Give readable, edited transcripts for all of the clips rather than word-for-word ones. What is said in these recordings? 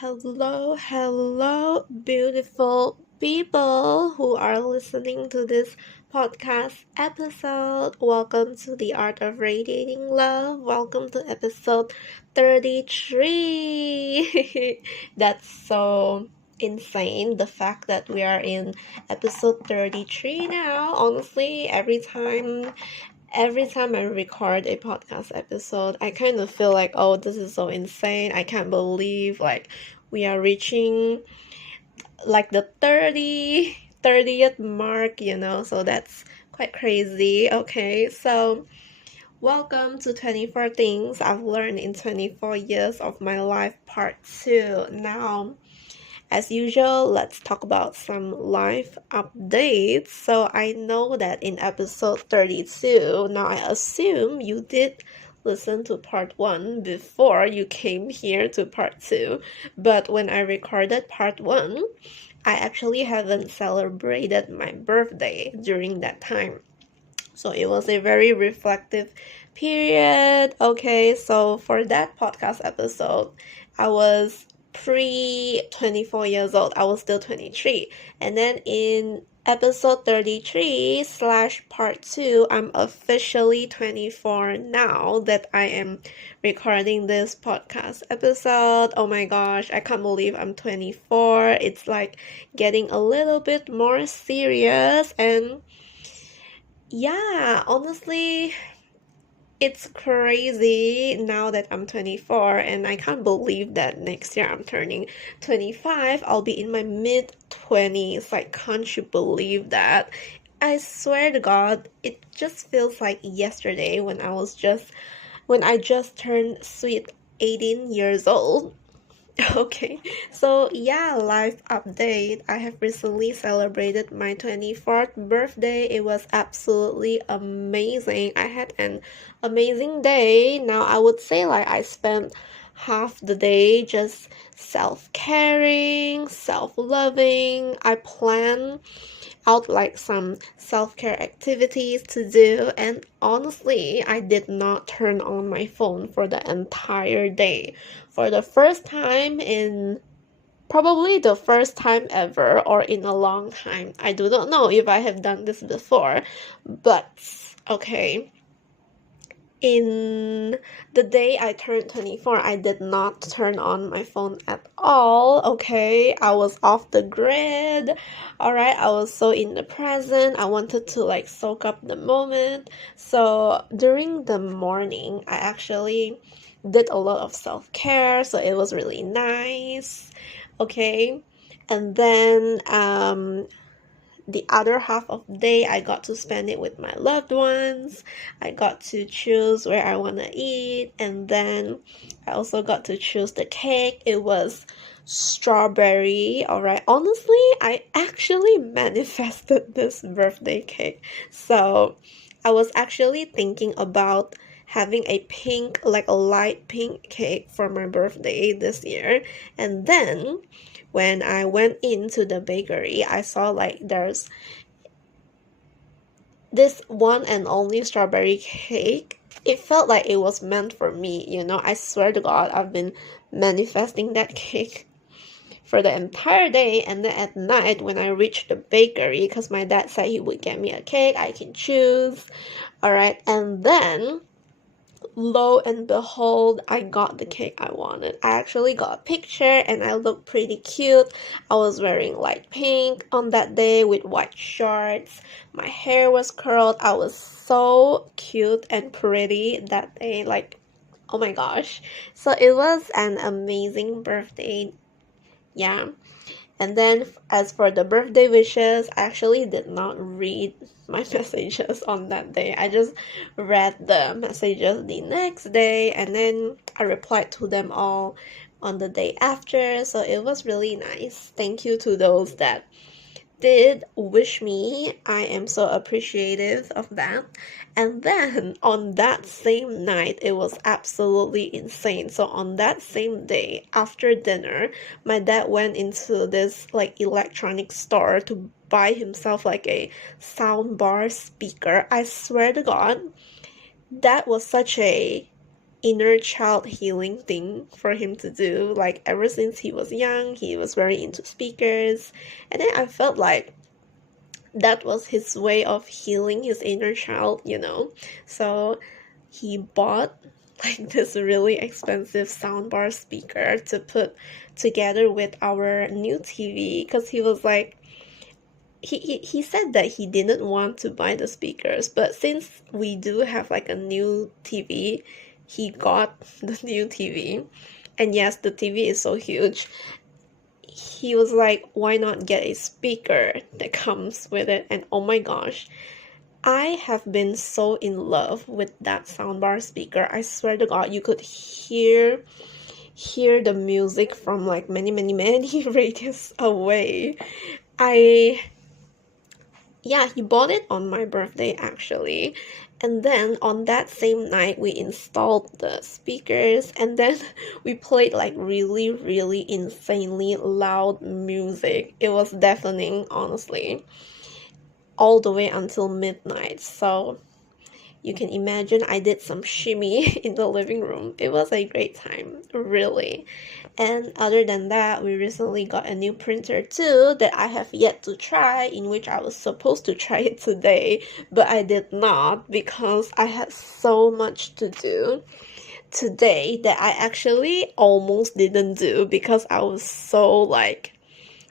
hello, beautiful people who are listening to this podcast episode. Welcome to the Art of Radiating Love. Welcome to episode 33. That's so insane, the fact that we are in episode 33 now. Honestly, every time I record a podcast episode, I kind of feel like, oh, this is so insane. I can't believe we are reaching the 30th mark, so that's quite crazy. Okay, so welcome to 24 Things I've Learned in 24 Years of My Life Part 2. Now, as usual, let's talk about some life updates. So I know that in episode 32, now I assume you did listen to part 1 before you came here to part 2. But when I recorded part 1, I actually haven't celebrated my birthday during that time. So it was a very reflective period. Okay, so for that podcast episode, I was pre 24 years old. I was still 23. And then in episode 33 / part 2, I'm officially 24 now that I am recording this podcast episode. Oh my gosh, I can't believe I'm 24. It's like getting a little bit more serious, and yeah, honestly, it's crazy now that I'm 24, and I can't believe that next year I'm turning 25. I'll be in my mid-20s. Like, can't you believe that? I swear to God, it just feels like yesterday when I just turned sweet 18 years old. Okay, so yeah, life update. I have recently celebrated my 24th birthday. It was absolutely amazing. I had an amazing day. Now, I would say I spent half the day just self-caring, self-loving. I plan out some self-care activities to do, and honestly, I did not turn on my phone for the entire day. For the first time in probably the first time ever, or in a long time. I do not know if I have done this before, but okay. In the day I turned 24, I did not turn on my phone at all. Okay, I was off the grid. Alright, I was so in the present. I wanted to soak up the moment. So during the morning, I actually did a lot of self-care, so it was really nice. Okay, and then the other half of the day, I got to spend it with my loved ones. I got to choose where I want to eat, and then I also got to choose the cake. It was strawberry. Alright, honestly, I actually manifested this birthday cake. So I was actually thinking about having a pink, a light pink cake for my birthday this year. And then when I went into the bakery, I saw there's this one and only strawberry cake. It felt like it was meant for me, I swear to God, I've been manifesting that cake for the entire day. And then at night, when I reached the bakery, because my dad said he would get me a cake, I can choose. Alright, and then lo and behold, I got the cake I wanted. I actually got a picture and I looked pretty cute. I was wearing light pink on that day with white shorts. My hair was curled. I was so cute and pretty that day. Oh my gosh. So it was an amazing birthday. Yeah. And then as for the birthday wishes, I actually did not read my messages on that day. I just read the messages the next day, and then I replied to them all on the day after. So it was really nice. Thank you to those that did wish me. I am so appreciative of that. And then on that same night, it was absolutely insane. So on that same day, after dinner, my dad went into this electronic store to buy himself a soundbar speaker. I swear to God, that was such a inner child healing thing for him to do. Like ever since he was young, he was very into speakers. And then I felt like that was his way of healing his inner child, So he bought like this really expensive soundbar speaker to put together with our new TV, because he was like, he said that he didn't want to buy the speakers, but since we do have like a new TV, he got the new TV. And yes, the TV is so huge. He was like, why not get a speaker that comes with it? And oh my gosh, I have been so in love with that soundbar speaker. I swear to God, you could hear the music from like many, many, many radius away. He bought it on my birthday actually. And then on that same night, we installed the speakers, and then we played like really, really insanely loud music. It was deafening, honestly, all the way until midnight. So you can imagine I did some shimmy in the living room. It was a great time, really. And other than that, we recently got a new printer too that I have yet to try, in which I was supposed to try it today, but I did not because I had so much to do today that I actually almost didn't do because I was so like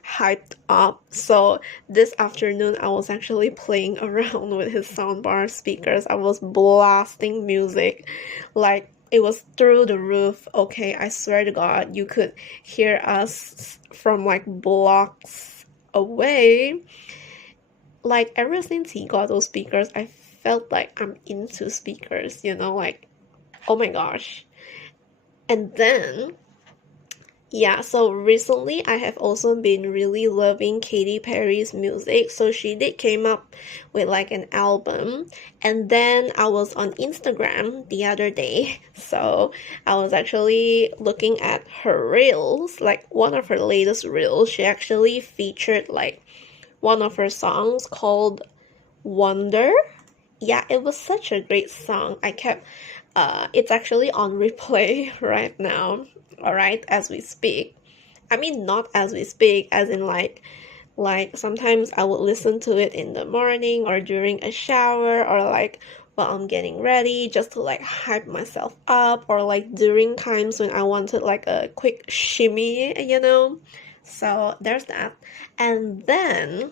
hyped up. So this afternoon I was actually playing around with his soundbar speakers. I was blasting music like it was through the roof. Okay, I swear to God, you could hear us from like blocks away. Like ever since he got those speakers, I felt like I'm into speakers, like oh my gosh. And then so recently I have also been really loving Katy Perry's music. So she did came up with like an album, and then I was on Instagram the other day. So I was actually looking at her reels, like one of her latest reels. She actually featured like one of her songs called Wonder. Yeah, it was such a great song. It's actually on replay right now, all right, as we speak. I mean, not as we speak, as in like sometimes I would listen to it in the morning or during a shower, or like while I'm getting ready just to like hype myself up, or like during times when I wanted like a quick shimmy. So there's that. And then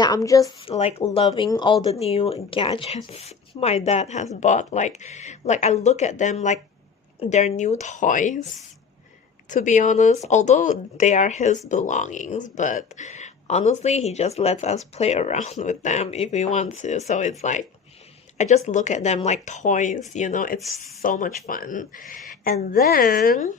I'm just like loving all the new gadgets my dad has bought. Like I look at them like they're new toys, to be honest, although they are his belongings, but honestly, he just lets us play around with them if we want to. So it's like I just look at them like toys, it's so much fun. And then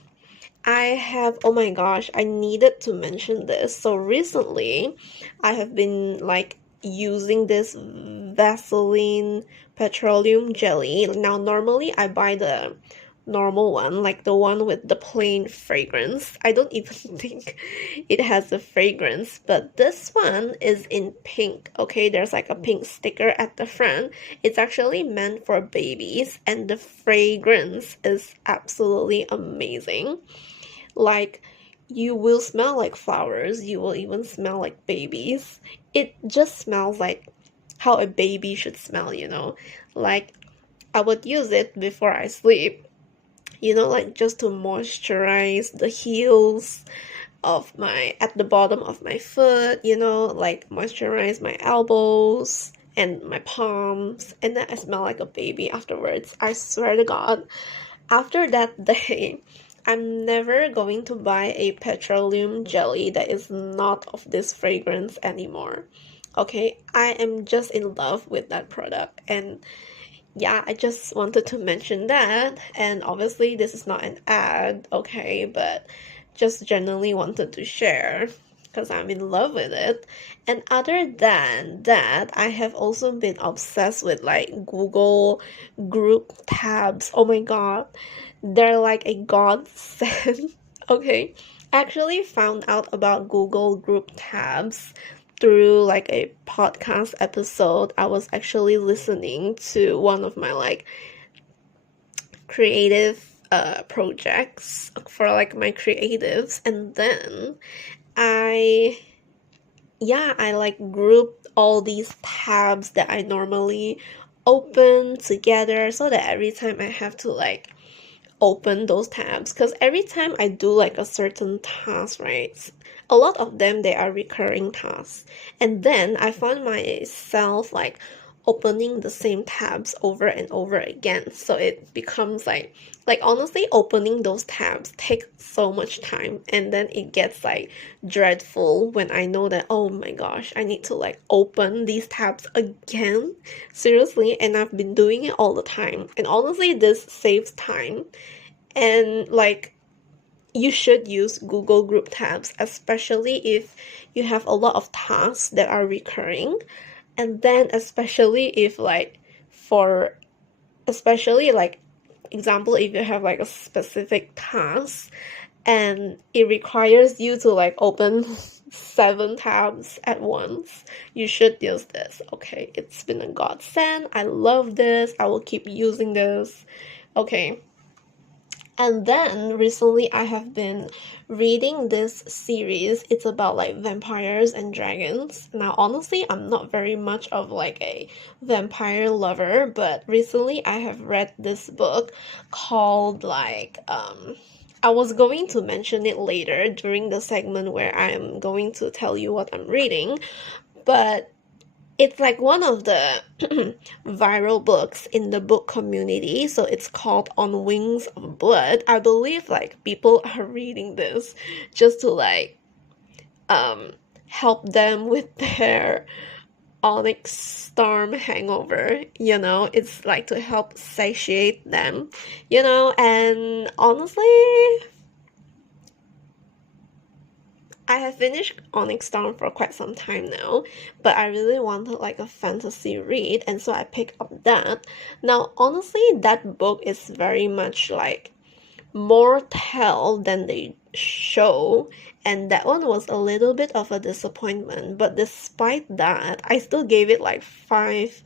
oh my gosh, I needed to mention this. So recently, I have been like using this Vaseline petroleum jelly. Now, normally I buy the normal one, like the one with the plain fragrance. I don't even think it has a fragrance, but this one is in pink. Okay, there's like a pink sticker at the front. It's actually meant for babies, and the fragrance is absolutely amazing. Like, you will smell like flowers, you will even smell like babies. It just smells like how a baby should smell. Like, I would use it before I sleep, like just to moisturize the heels at the bottom of my foot, like moisturize my elbows and my palms, and then I smell like a baby afterwards. I swear to God, after that day, I'm never going to buy a petroleum jelly that is not of this fragrance anymore. Okay, I am just in love with that product, and I just wanted to mention that. And obviously, this is not an ad, okay, but just generally wanted to share because I'm in love with it. And other than that, I have also been obsessed with like Google group tabs. Oh my God, they're like a godsend. Okay, I actually found out about Google group tabs through like a podcast episode. I was actually listening to one of my like creative projects for like my creatives, and then I like grouped all these tabs that I normally open together so that every time I have to like open those tabs, because every time I do like a certain task, right, a lot of them they are recurring tasks, and then I find myself like opening the same tabs over and over again, so it becomes like honestly opening those tabs takes so much time, and then it gets like dreadful when I know that, oh my gosh, I need to like open these tabs again, seriously, and I've been doing it all the time, and honestly this saves time. And like, you should use Google Group tabs, especially if you have a lot of tasks that are recurring. And then especially if like for especially like example, if you have like a specific task and it requires you to like open 7 tabs at once, you should use this. Okay, it's been a godsend. I love this. I will keep using this. Okay. And then recently I have been reading this series. It's about like vampires and dragons. Now honestly, I'm not very much of like a vampire lover, but recently I have read this book called like I was going to mention it later during the segment where I am going to tell you what I'm reading, but it's like one of the viral books in the book community, so it's called On Wings of Blood. I believe like people are reading this just to like help them with their onyx storm hangover, it's like to help satiate them, and honestly I have finished Onyx Storm for quite some time now, but I really wanted like a fantasy read, and so I picked up that. Now, honestly, that book is very much like more tell than they show, and that one was a little bit of a disappointment, but despite that, I still gave it like 5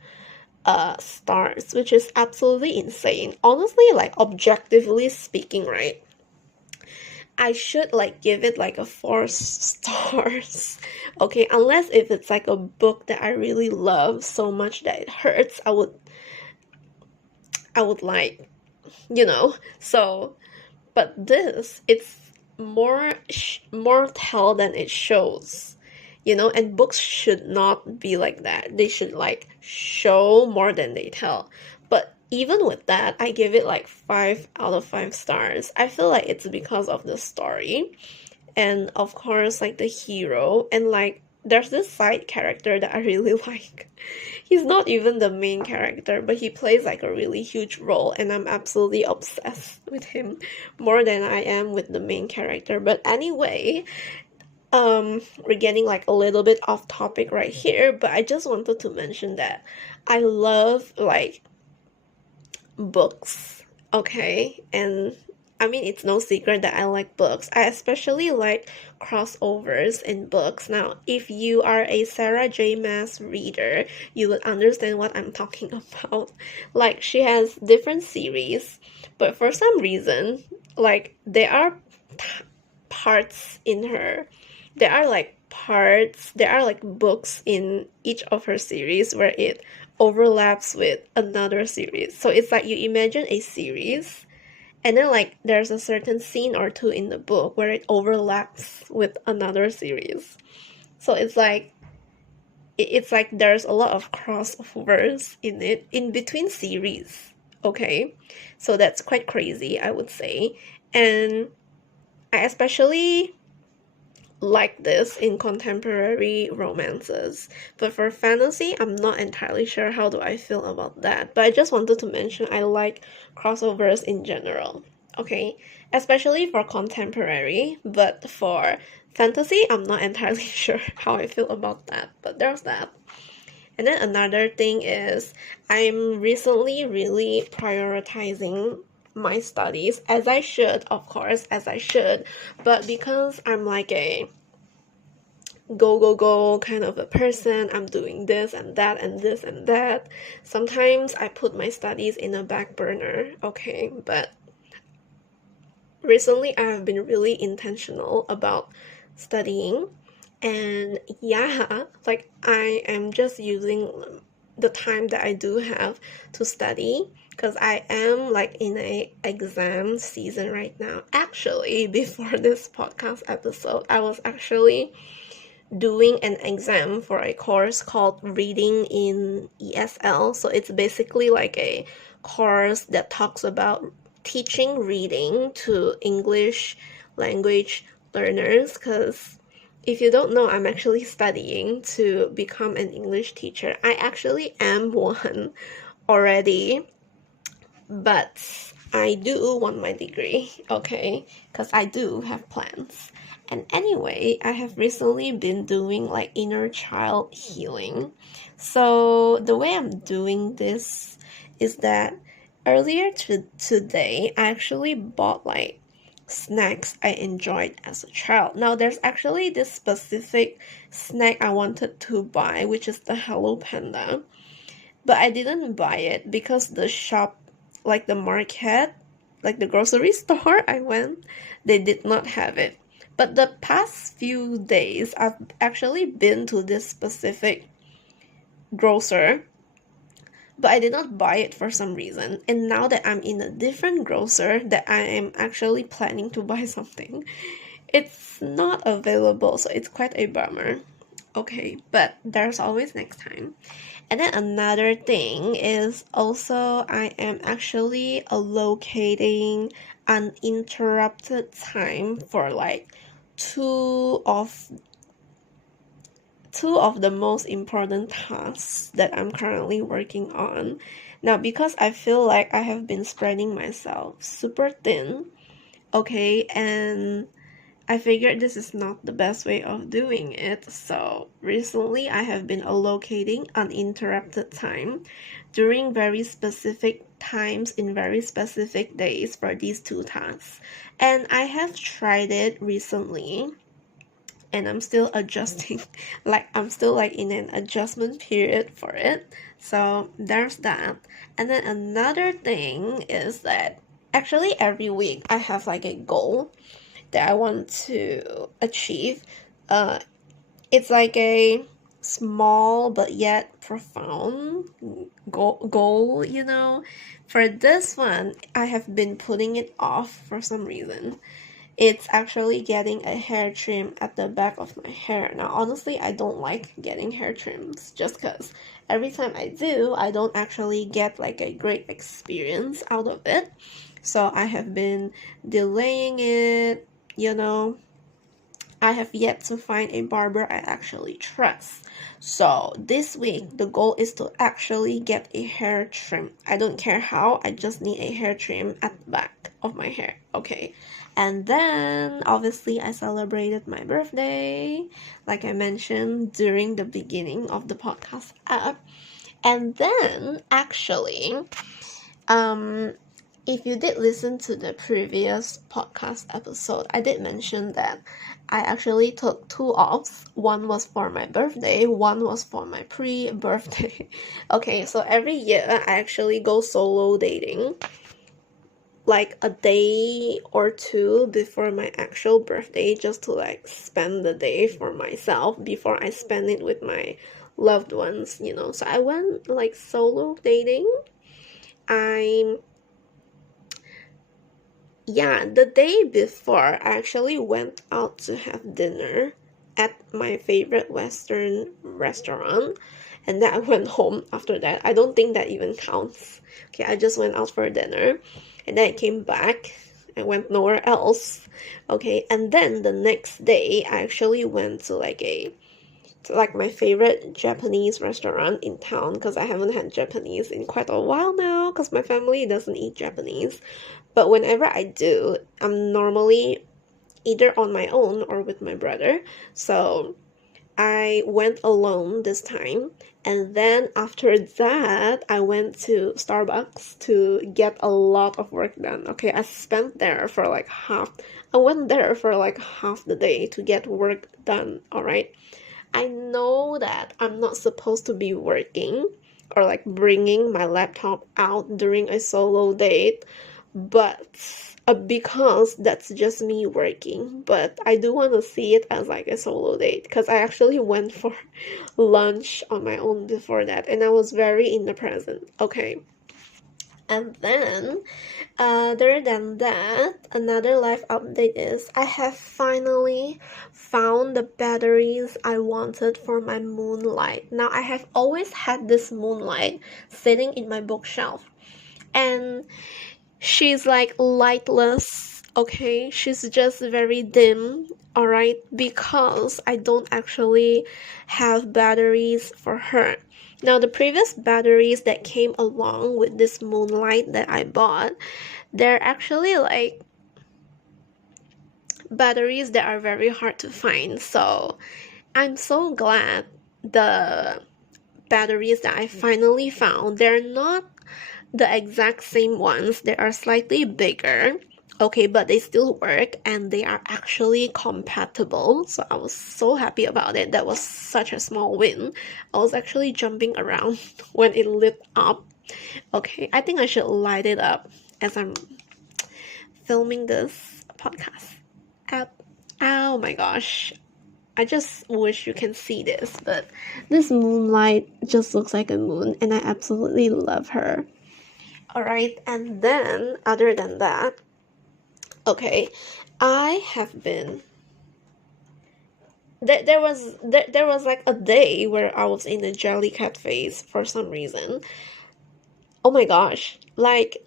stars, which is absolutely insane. Honestly, like objectively speaking, right? I should like give it like a 4 stars. Okay, unless if it's like a book that I really love so much that it hurts, I would like, so, but this, it's more tell than it shows, and books should not be like that. They should like show more than they tell. But even with that, I give it like 5 out of 5 stars. I feel like it's because of the story, and of course like the hero, and like there's this side character that I really like. He's not even the main character, but he plays like a really huge role, and I'm absolutely obsessed with him more than I am with the main character. But anyway, we're getting like a little bit off topic right here, but I just wanted to mention that I love like books, okay? And I mean, it's no secret that I like books. I especially like crossovers in books. Now, if you are a Sarah J. Maas reader, you would understand what I'm talking about. Like, she has different series, but for some reason, like, there are parts in her. There are like books in each of her series where it overlaps with another series. So it's like you imagine a series, and then like there's a certain scene or two in the book where it overlaps with another series. So it's like there's a lot of crossovers in it, in between series. Okay, so that's quite crazy, I would say. And I especially like this in contemporary romances, but for fantasy, I'm not entirely sure how do I feel about that. But I just wanted to mention I like crossovers in general, okay, especially for contemporary. But for fantasy, I'm not entirely sure how I feel about that, but there's that. And then another thing is I'm recently really prioritizing my studies, as I should, of course, as I should, but because I'm like a go kind of a person. I'm doing this and that and this and that. Sometimes I put my studies in a back burner, okay, but recently I have been really intentional about studying, and yeah, like I am just using the time that I do have to study because I am like in a exam season right now. Actually, before this podcast episode, I was actually doing an exam for a course called Reading in ESL. So it's basically like a course that talks about teaching reading to English language learners. Because if you don't know, I'm actually studying to become an English teacher. I actually am one already, but I do want my degree, okay? Because I do have plans. And anyway, I have recently been doing like inner child healing. So the way I'm doing this is that earlier today, I actually bought like snacks I enjoyed as a child. Now there's actually this specific snack I wanted to buy, which is the Hello Panda. But I didn't buy it because the shop, like the market, like the grocery store I went, they did not have it. But the past few days, I've actually been to this specific grocer, but I did not buy it for some reason. And now that I'm in a different grocer that I am actually planning to buy something, it's not available, so it's quite a bummer. Okay, but there's always next time. And then another thing is also I am actually allocating uninterrupted time for like two of the most important tasks that I'm currently working on. Now, because I feel like I have been spreading myself super thin, okay, and I figured this is not the best way of doing it, so recently I have been allocating uninterrupted time during very specific times in very specific days for these two tasks. And I have tried it recently, and I'm still adjusting. Like I'm still like in an adjustment period for it. So there's that. And then another thing is that actually every week I have like a goal that I want to achieve. It's like a small but yet profound goal, you know. For this one, I have been putting it off for some reason. It's actually getting a hair trim at the back of my hair. Now, honestly, I don't like getting hair trims just because every time I do, I don't actually get like a great experience out of it. So I have been delaying it, you know. I have yet to find a barber I actually trust. So this week, the goal is to actually get a hair trim. I don't care how, I just need a hair trim at the back of my hair, okay? And then, obviously, I celebrated my birthday, like I mentioned during the beginning of the podcast app. And then, actually, if you did listen to the previous podcast episode, I did mention that I actually took 2 offs. One was for my birthday, one was for my pre-birthday. Okay, so every year I actually go solo dating like a day or two before my actual birthday just to like spend the day for myself before I spend it with my loved ones, you know. So I went like solo dating. The day before, I actually went out to have dinner at my favorite Western restaurant, and then I went home after that. I don't think that even counts. Okay, I just went out for dinner, and then I came back. I went nowhere else. Okay, and then the next day, I actually went to like my favorite Japanese restaurant in town because I haven't had Japanese in quite a while now because my family doesn't eat Japanese. But whenever I do, I'm normally either on my own or with my brother. So I went alone this time, and then after that I went to Starbucks to get a lot of work done. Okay, I went there for like half the day to get work done. All right, I know that I'm not supposed to be working or like bringing my laptop out during a solo date, but because that's just me working. But I do want to see it as like a solo date because I actually went for lunch on my own before that, and I was very in the present. Okay. And then, other than that, another life update is I have finally found the batteries I wanted for my moonlight. Now, I have always had this moonlight sitting in my bookshelf, and she's like lightless, okay? She's just very dim, alright? Because I don't actually have batteries for her. Now, the previous batteries that came along with this moonlight that I bought, they're actually like batteries that are very hard to find. So I'm so glad the batteries that I finally found, they're not the exact same ones. They are slightly bigger, okay, but they still work and they are actually compatible. So I was so happy about it. That was such a small win. I was actually jumping around when it lit up. Okay, I think I should light it up as I'm filming this podcast app. Oh my gosh. I just wish you can see this, but this moonlight just looks like a moon and I absolutely love her. Alright, and then other than that, okay, I have been there was like a day where I was in a jellycat phase for some reason. Oh my gosh, like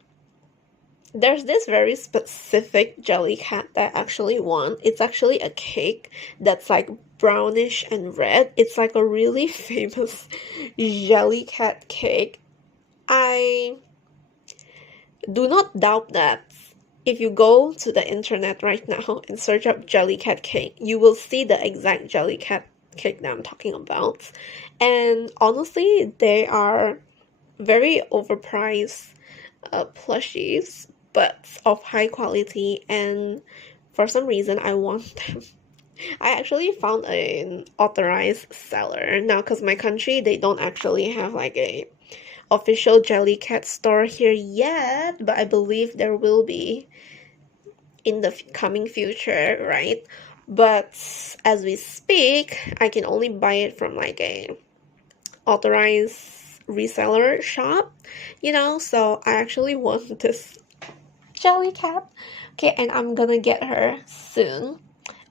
there's this very specific jellycat that I actually want. It's actually a cake that's like brownish and red. It's like a really famous jellycat cake. I do not doubt that if you go to the internet right now and search up jellycat cake, you will see the exact jellycat cake that I'm talking about. And honestly, they are very overpriced plushies, but of high quality, and for some reason I want them. I actually found an authorized seller now because my country, they don't actually have like a official jellycat store here yet, but I believe there will be in the coming future, right? But as we speak, I can only buy it from like a authorized reseller shop, so I actually want this jellycat. Okay, and I'm gonna get her soon.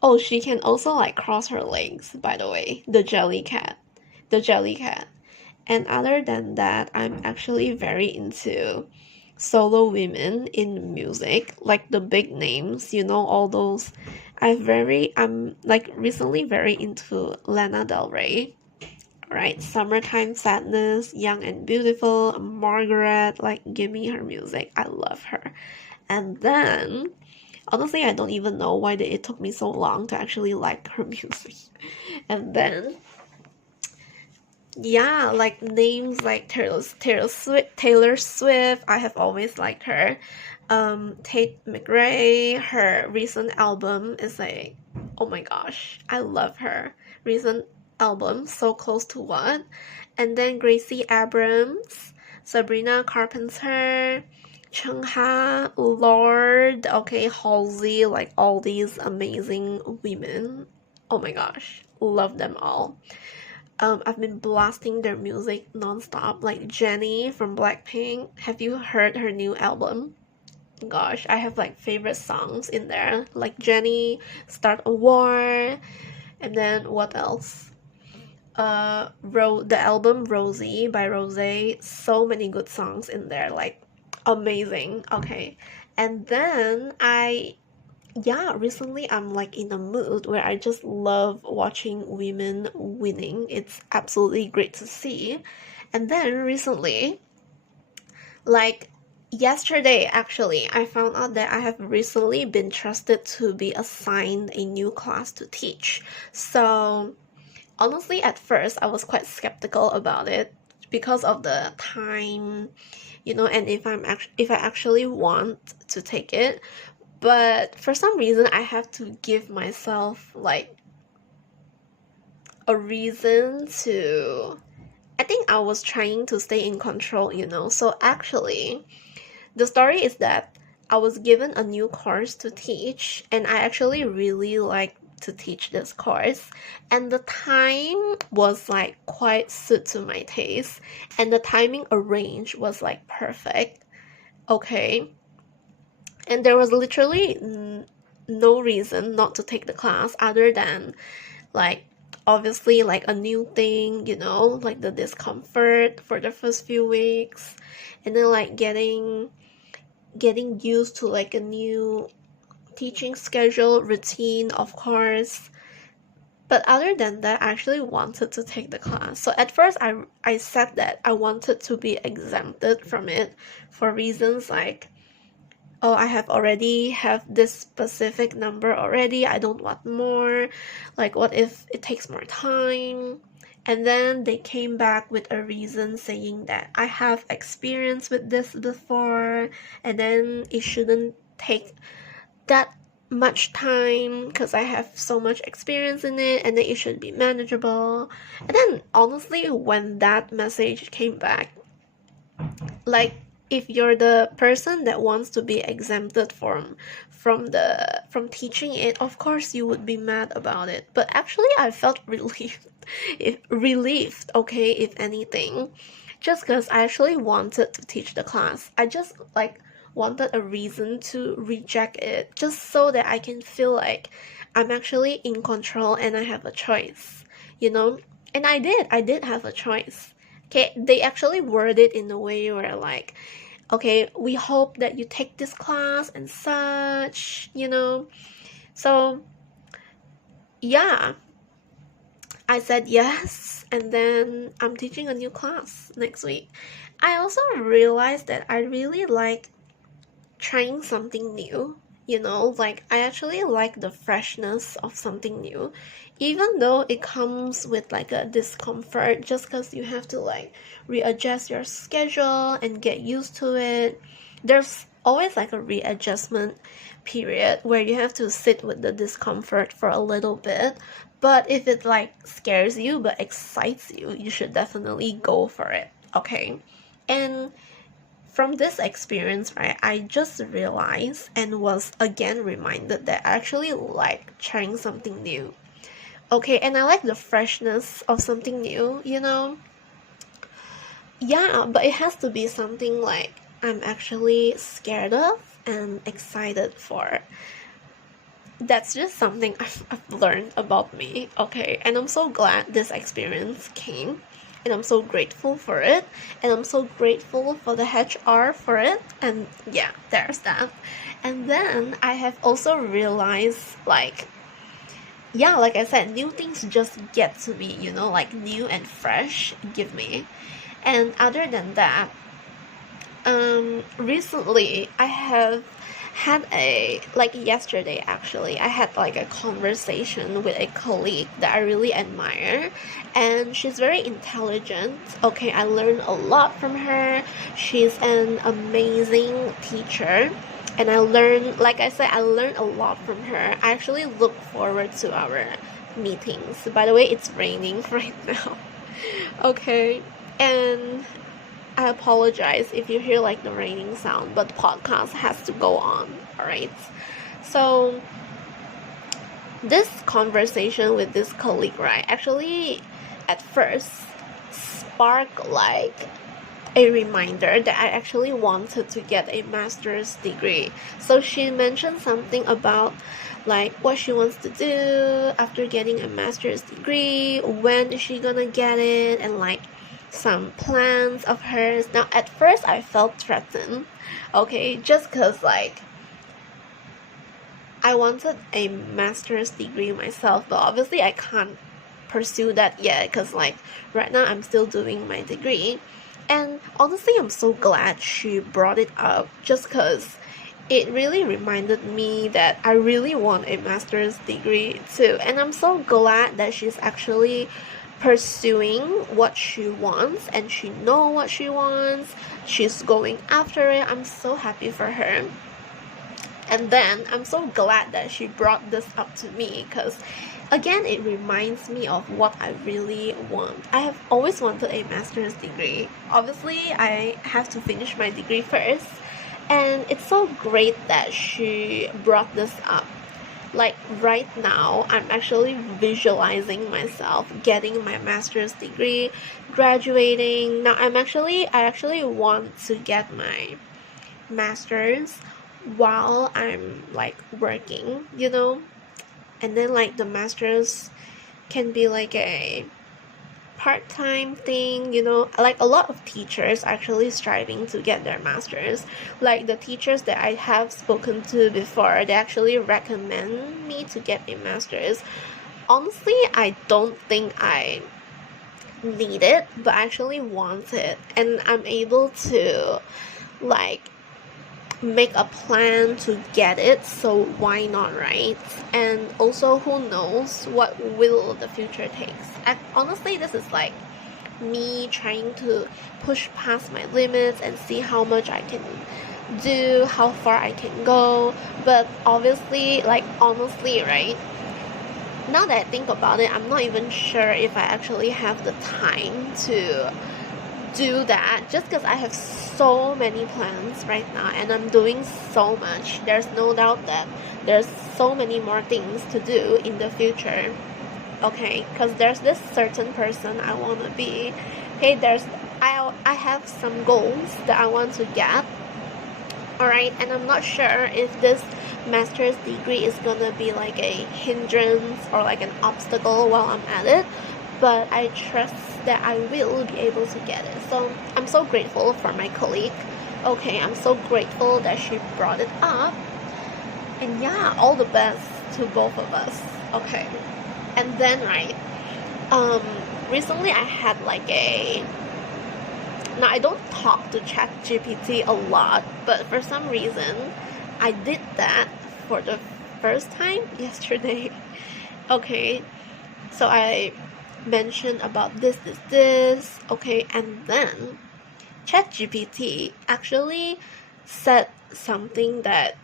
Oh, she can also like cross her legs, by the way, the jellycat. And other than that, I'm actually very into solo women in music, like the big names, all those. I'm like recently very into Lana Del Rey, right? Summertime Sadness, Young and Beautiful, Margaret, like give me her music. I love her. And then honestly, I don't even know why it took me so long to actually like her music. And then yeah, like names like Taylor Swift, I have always liked her. Tate McRae, her recent album is like, oh my gosh, I love her recent album, So Close to What. And then Gracie Abrams, Sabrina Carpenter, Chung Ha, Lord, okay, Halsey, like all these amazing women. Oh my gosh, love them all. I've been blasting their music nonstop, like Jennie from Blackpink. Have you heard her new album? Gosh, I have like favorite songs in there, like Jennie, Start a War, and then what else? The album Rosie by Rose. So many good songs in there, like amazing. Okay, and then recently I'm like in a mood where I just love watching women winning. It's absolutely great to see. And then recently, like yesterday actually, I found out that I have recently been trusted to be assigned a new class to teach. So honestly, at first, I was quite skeptical about it because of the time, and if I actually want to take it. But for some reason, I have to give myself like a reason to. I think I was trying to stay in control, So actually, the story is that I was given a new course to teach, and I actually really like to teach this course. And the time was like quite suit to my taste, and the timing arranged was like perfect. Okay. And there was literally no reason not to take the class other than like obviously like a new thing, like the discomfort for the first few weeks, and then like getting used to like a new teaching schedule routine, of course. But other than that, I actually wanted to take the class. So at first I said that I wanted to be exempted from it for reasons like, oh, I have this specific number already, I don't want more. Like, what if it takes more time? And then they came back with a reason saying that I have experience with this before, and then it shouldn't take that much time because I have so much experience in it, and then it should be manageable. And then honestly, when that message came back, like, if you're the person that wants to be exempted from teaching it, of course you would be mad about it. But actually, I felt relieved, okay, if anything, just because I actually wanted to teach the class. I just like wanted a reason to reject it, just so that I can feel like I'm actually in control and I have a choice, And I did have a choice. Okay, they actually worded it in a way where like, okay, we hope that you take this class and such, So, yeah, I said yes, and then I'm teaching a new class next week. I also realized that I really like trying something new, like I actually like the freshness of something new, even though it comes with like a discomfort just because you have to like readjust your schedule and get used to it. There's always like a readjustment period where you have to sit with the discomfort for a little bit. But if it like scares you but excites you, you should definitely go for it, okay? And from this experience, right, I just realized and was again reminded that I actually like trying something new. Okay, and I like the freshness of something new, Yeah, but it has to be something like I'm actually scared of and excited for. That's just something I've learned about me, okay? And I'm so glad this experience came, and I'm so grateful for it, and I'm so grateful for the HR for it, and yeah, there's that. And then I have also realized, like, yeah, like I said, new things just get to me, like new and fresh give me. And other than that, recently I have had like yesterday actually, I had like a conversation with a colleague that I really admire, and she's very intelligent. Okay, I learned a lot from her. She's an amazing teacher, and like I said, I learned a lot from her. I actually look forward to our meetings. By the way, it's raining right now. Okay, and I apologize if you hear like the raining sound, but the podcast has to go on, alright? So, this conversation with this colleague, right, actually at first sparked like a reminder that I actually wanted to get a master's degree. So she mentioned something about like what she wants to do after getting a master's degree, when is she gonna get it, and like some plans of hers. Now at first I felt threatened, okay, just cause like I wanted a master's degree myself, but obviously I can't pursue that yet because like right now I'm still doing my degree. And honestly, I'm so glad she brought it up, just cause it really reminded me that I really want a master's degree too. And I'm so glad that she's actually pursuing what she wants and she knows what she wants. She's going after it. I'm so happy for her. And then I'm so glad that she brought this up to me, because again, it reminds me of what I really want. I have always wanted a master's degree. Obviously, I have to finish my degree first, and it's so great that she brought this up. Like right now, I'm actually visualizing myself getting my master's degree, graduating. Now I actually want to get my master's while I'm like working, and then like the master's can be like a part-time thing, like a lot of teachers actually striving to get their masters. Like the teachers that I have spoken to before, they actually recommend me to get a master's. Honestly, I don't think I need it, but I actually want it, and I'm able to like make a plan to get it, so why not, right? And also, who knows what will the future takes. Honestly, this is like me trying to push past my limits and see how much I can do, how far I can go. But obviously, like honestly, right, now that I think about it, I'm not even sure if I actually have the time to do that, just because I have so many plans right now and I'm doing so much. There's no doubt that there's so many more things to do in the future, okay? Because there's this certain person I want to be, okay? I have some goals that I want to get, alright? And I'm not sure if this master's degree is gonna be like a hindrance or like an obstacle while I'm at it, but I trust that I will be able to get it. So I'm so grateful for my colleague. Okay, I'm so grateful that she brought it up. And yeah, all the best to both of us. Okay. And then right, recently I had like now I don't talk to ChatGPT a lot, but for some reason I did that for the first time yesterday. Okay, so I mentioned about this, okay, and then ChatGPT actually said something that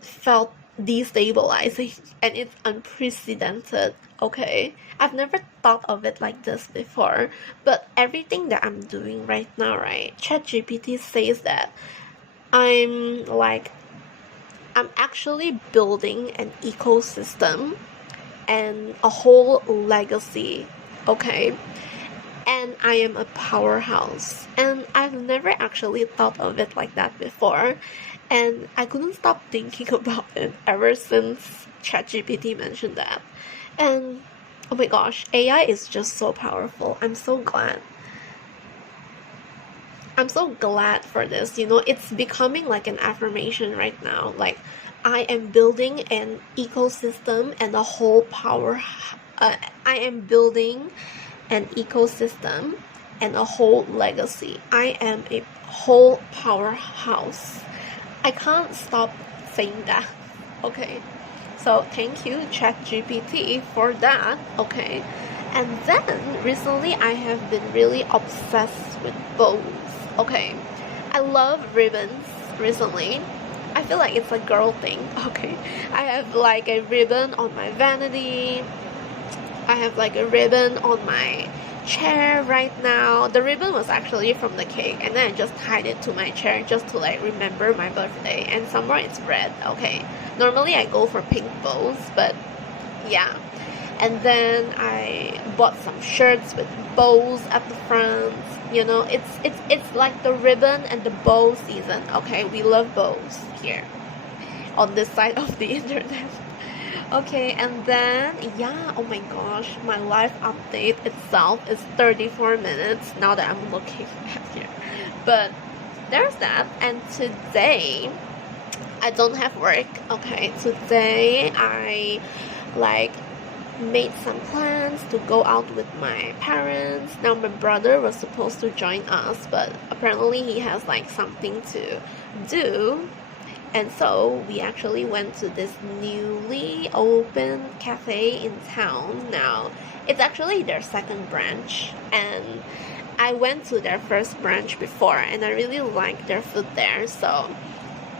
felt destabilizing and it's unprecedented, okay? I've never thought of it like this before, but everything that I'm doing right now, right, ChatGPT says that I'm actually building an ecosystem and a whole legacy, okay? And I am a powerhouse. And I've never actually thought of it like that before. And I couldn't stop thinking about it ever since ChatGPT mentioned that. And oh my gosh, AI is just so powerful. I'm so glad for this. It's becoming like an affirmation right now. Like, I am building an ecosystem and a whole I am building an ecosystem and a whole legacy. I am a whole powerhouse. I can't stop saying that. Okay. So thank you, ChatGPT, for that. Okay. And then recently I have been really obsessed with bows. Okay. I love ribbons recently. I feel like it's a girl thing, okay? I have like a ribbon on my vanity. I have like a ribbon on my chair right now. The ribbon was actually from the cake, and then I just tied it to my chair just to like remember my birthday. And somewhere it's red, okay? Normally I go for pink bows, but yeah. And then I bought some shirts with bows at the front. It's like the ribbon and the bow season. Okay, we love bows here on this side of the internet. Okay, and then yeah, oh my gosh, my life update itself is 34 minutes now that I'm looking at here. But there's that. And today I don't have work. Okay, today I made some plans to go out with my parents. Now my brother was supposed to join us, but apparently he has like something to do And so we actually went to this newly opened cafe in town. Now, it's actually their second branch, and I went to their first branch before, and I really liked their food there. So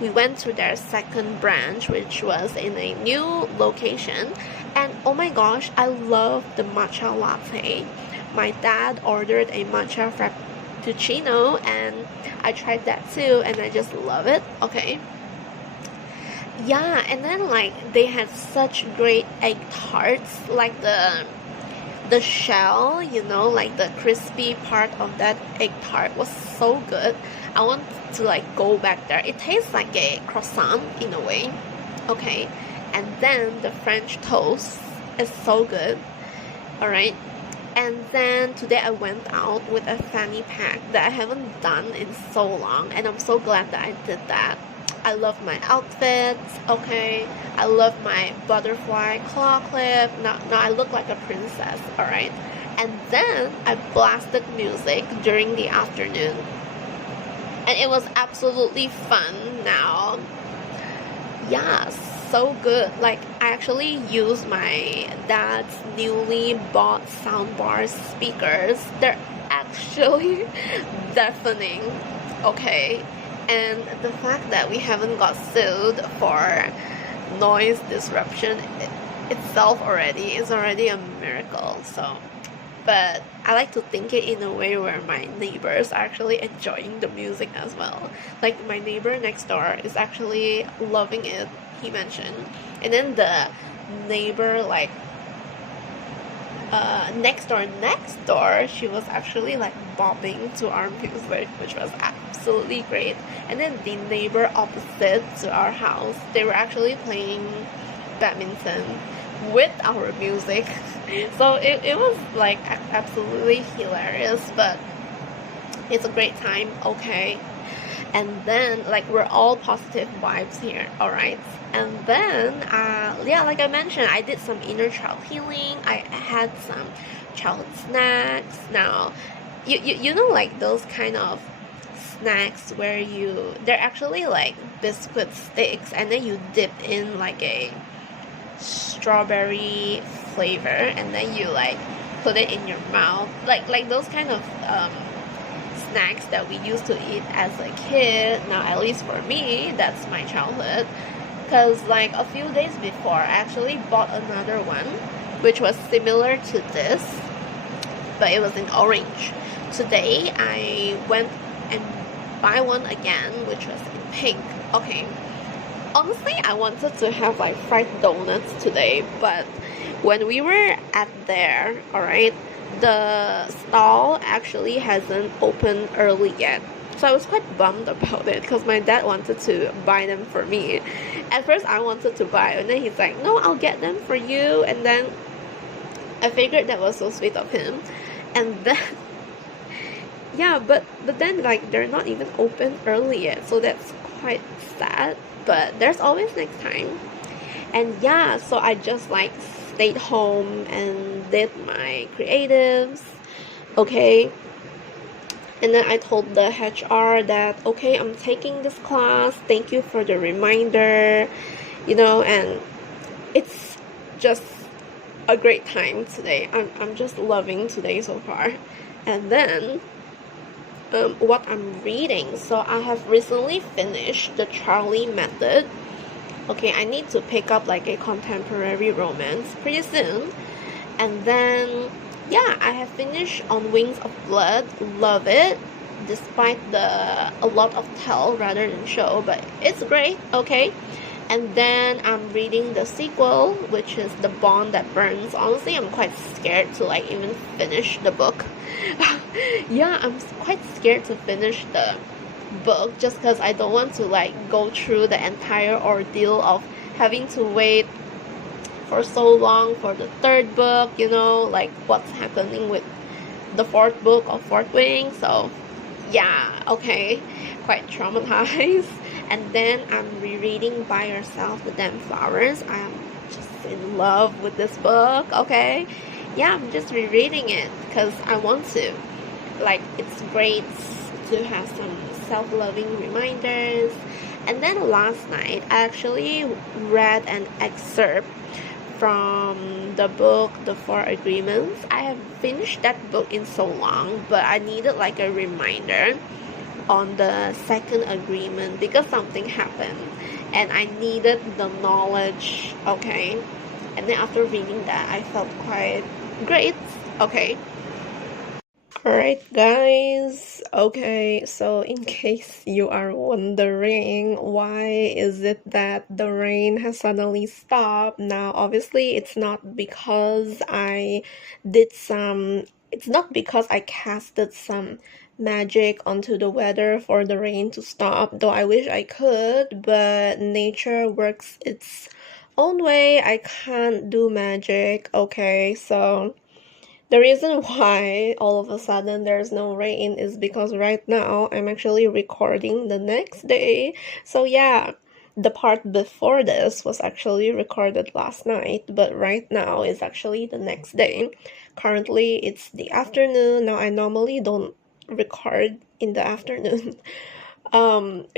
we went to their second branch, which was in a new location. And oh my gosh, I love the matcha latte. My dad ordered a matcha frappuccino, and I tried that too, and I just love it. Okay. Yeah, and then like they had such great egg tarts, like the shell, like the crispy part of that egg tart was so good. I want to like go back there. It tastes like a croissant in a way. Okay. And then the French toast is so good. Alright. And then today I went out with a fanny pack that I haven't done in so long, and I'm so glad that I did that. I love my outfits, okay? I love my butterfly claw clip. Now I look like a princess, alright? And then I blasted music during the afternoon. And it was absolutely fun now. Yeah, so good. Like, I actually used my dad's newly bought soundbar speakers. They're actually deafening, okay? And the fact that we haven't got sued for noise disruption itself is already a miracle. So, but I like to think it in a way where my neighbors are actually enjoying the music as well. Like, my neighbor next door is actually loving it, he mentioned. And then the neighbor like next door, she was actually like bobbing to our music, which was absolutely great. And then the neighbor opposite to our house, they were actually playing badminton with our music. So it was like absolutely hilarious, but it's a great time, okay? And then like we're all positive vibes here, alright? And then yeah, like I mentioned, I did some inner child healing. I had some child snacks. Now you know, like those kind of snacks where they're actually like biscuit sticks, and then you dip in like a strawberry flavor, and then you like put it in your mouth, like those kind of snacks that we used to eat as a kid. Now, at least for me, that's my childhood. Because like a few days before, I actually bought another one which was similar to this, but it was in orange. Today I went and buy one again, which was in pink. Okay, honestly, I wanted to have like fried donuts today, but when we were at there, alright, the stall actually hasn't opened early yet. So I was quite bummed about it because my dad wanted to buy them for me. At first I wanted to buy, and then he's like, no, I'll get them for you. And then I figured that was so sweet of him. And then yeah, but then like they're not even open early yet, so that's quite sad. But there's always next time. And yeah, so I just like stayed home and did my creatives, okay? And then I told the HR that, okay, I'm taking this class, thank you for the reminder, and it's just a great time today. I'm just loving today so far. And then what I'm reading, so I have recently finished the Charlie Method. Okay, I need to pick up like a contemporary romance pretty soon. And then yeah, I have finished On Wings of Blood. Love it, despite a lot of tell rather than show, but it's great, okay? And then I'm reading the sequel, which is The Bond That Burns. Honestly, I'm quite scared to like even finish the book. Yeah, I'm quite scared to finish the book just because I don't want to like go through the entire ordeal of having to wait for so long for the third book, like what's happening with the fourth book of Fourth Wing. So yeah, okay, quite traumatized. And then I'm rereading By Yourself, The Damn Flowers. I'm just in love with this book, okay? Yeah, I'm just rereading it because I want to. Like, it's great to have some self-loving reminders. And then last night, I actually read an excerpt from the book The Four Agreements. I have finished that book in so long, but I needed like a reminder on the second agreement because something happened and I needed the knowledge, okay? And then after reading that, I felt quite great, okay? Alright guys, okay, so in case you are wondering why is it that the rain has suddenly stopped, now obviously it's not because it's not because I casted some magic onto the weather for the rain to stop, though I wish I could, but nature works its own way. I can't do magic, okay, so the reason why all of a sudden there's no rain is because right now I'm actually recording the next day. So yeah, the part before this was actually recorded last night, but right now is actually the next day. Currently it's the afternoon. Now I normally don't record in the afternoon.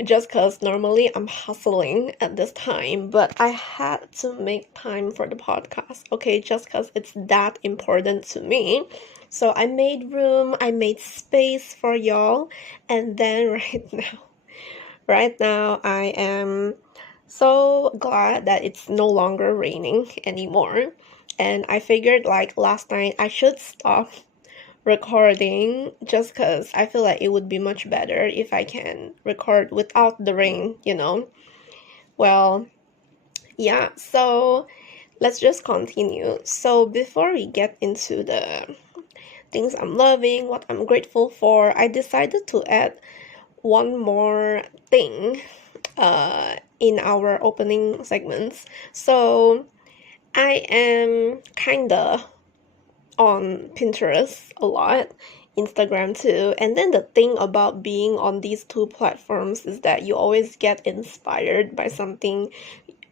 Just cause normally I'm hustling at this time, but I had to make time for the podcast, okay, just cause it's that important to me. So I made room, I made space for y'all, and then right now I am so glad that it's no longer raining anymore. And I figured like last night I should stop recording just because I feel like it would be much better if I can record without the rain, you know? Well, yeah, so let's just continue. So before we get into the things I'm loving, what I'm grateful for, I decided to add one more thing in our opening segments. So I am kinda on Pinterest a lot, Instagram too. And then the thing about being on these two platforms is that you always get inspired by something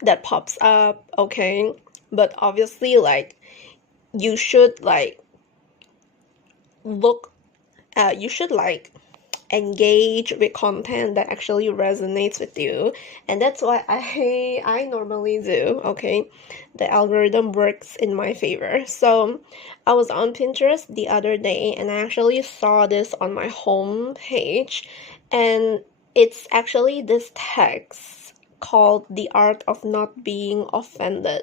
that pops up, okay? But obviously, like, you should like look you should like engage with content that actually resonates with you, and that's what I normally do, okay? The algorithm works in my favor. So I was on Pinterest the other day and I actually saw this on my home page, and it's actually this text called The Art of Not Being Offended.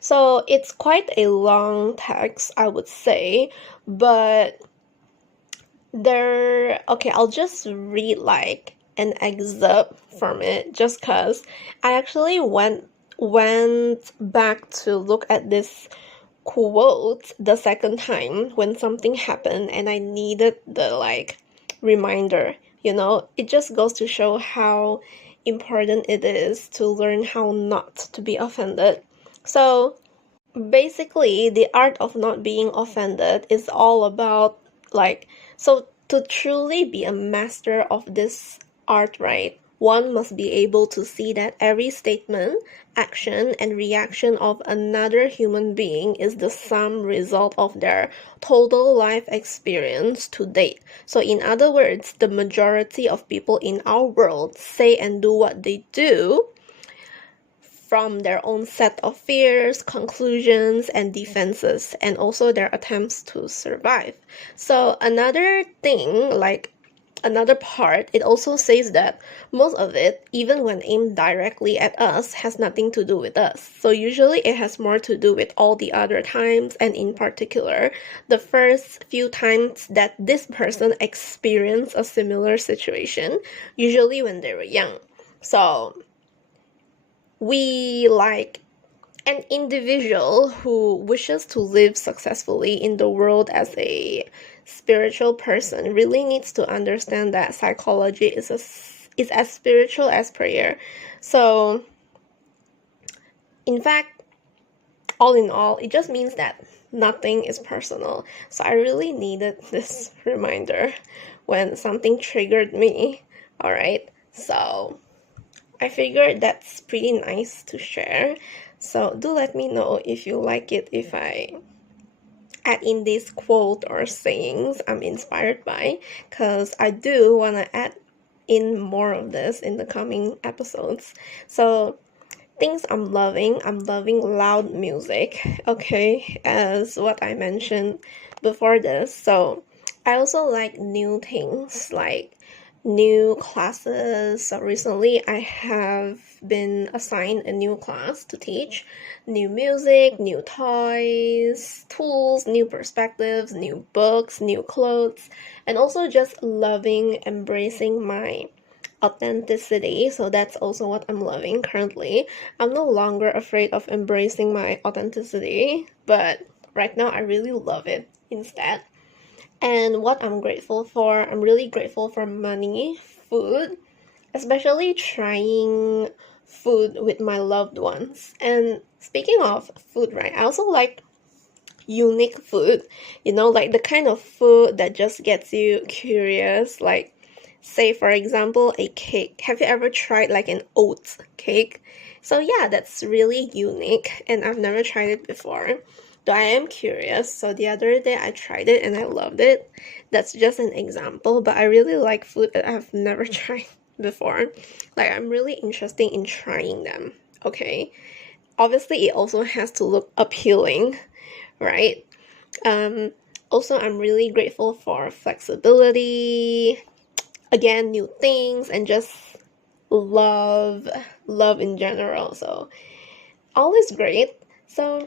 So it's quite a long text, I would say, but I'll just read like an excerpt from it just cuz I actually went back to look at this quote the second time when something happened and I needed the like reminder, you know? It just goes to show how important it is to learn how not to be offended. So basically, the art of not being offended is all about like, so to truly be a master of this art, right, one must be able to see that every statement, action, and reaction of another human being is the sum result of their total life experience to date. So in other words, the majority of people in our world say and do what they do from their own set of fears, conclusions, and defenses, and also their attempts to survive. So another thing, like another part, it also says that most of it, even when aimed directly at us, has nothing to do with us. So usually it has more to do with all the other times, and in particular, the first few times that this person experienced a similar situation, usually when they were young. So we like an individual who wishes to live successfully in the world as a spiritual person really needs to understand that psychology is as spiritual as prayer. So in fact, all in all, it just means that nothing is personal. So I really needed this reminder when something triggered me. All right, so I figured that's pretty nice to share. So do let me know if you like it, if I add in this quote or sayings I'm inspired by, because I do want to add in more of this in the coming episodes. So things I'm loving loud music, okay, as what I mentioned before this. So I also like new things, like new classes. So recently I have been assigned a new class to teach new music, new toys, tools, new perspectives, new books, new clothes, and also just loving embracing my authenticity. So that's also what I'm loving currently. I'm no longer afraid of embracing my authenticity, but right now I really love it instead. And what I'm grateful for, I'm really grateful for money, food, especially trying food with my loved ones. And speaking of food, right, I also like unique food, like the kind of food that just gets you curious, like say for example a cake. Have you ever tried like an oat cake? So yeah, that's really unique and I've never tried it before, though I am curious. So the other day I tried it and I loved it. That's just an example, but I really like food that I've never tried before. Like I'm really interested in trying them. Okay, obviously it also has to look appealing, right? Um, Also, I'm really grateful for flexibility, again, new things, and just love, love in general. So, all is great. So,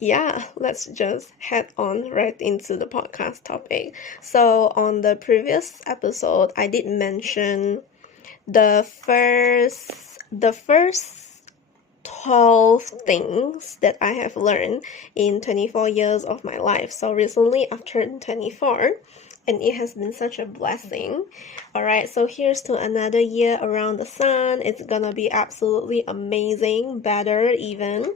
yeah, let's just head on right into the podcast topic. So, on the previous episode, I did mention the first 12 things that I have learned in 24 years of my life. So recently I've turned 24 and it has been such a blessing. Alright, so here's to another year around the sun. It's gonna be absolutely amazing, better even.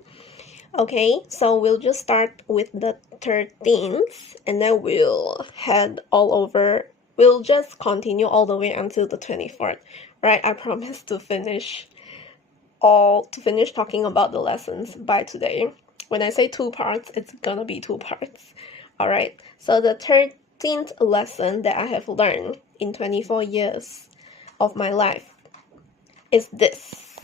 Okay, so we'll just start with the 13th and then we'll head all over. We'll just continue all the way until the 24th. Right, I promise to finish talking about the lessons by today. When I say 2 parts, it's gonna be 2 parts. Alright, so the 13th lesson that I have learned in 24 years of my life is this: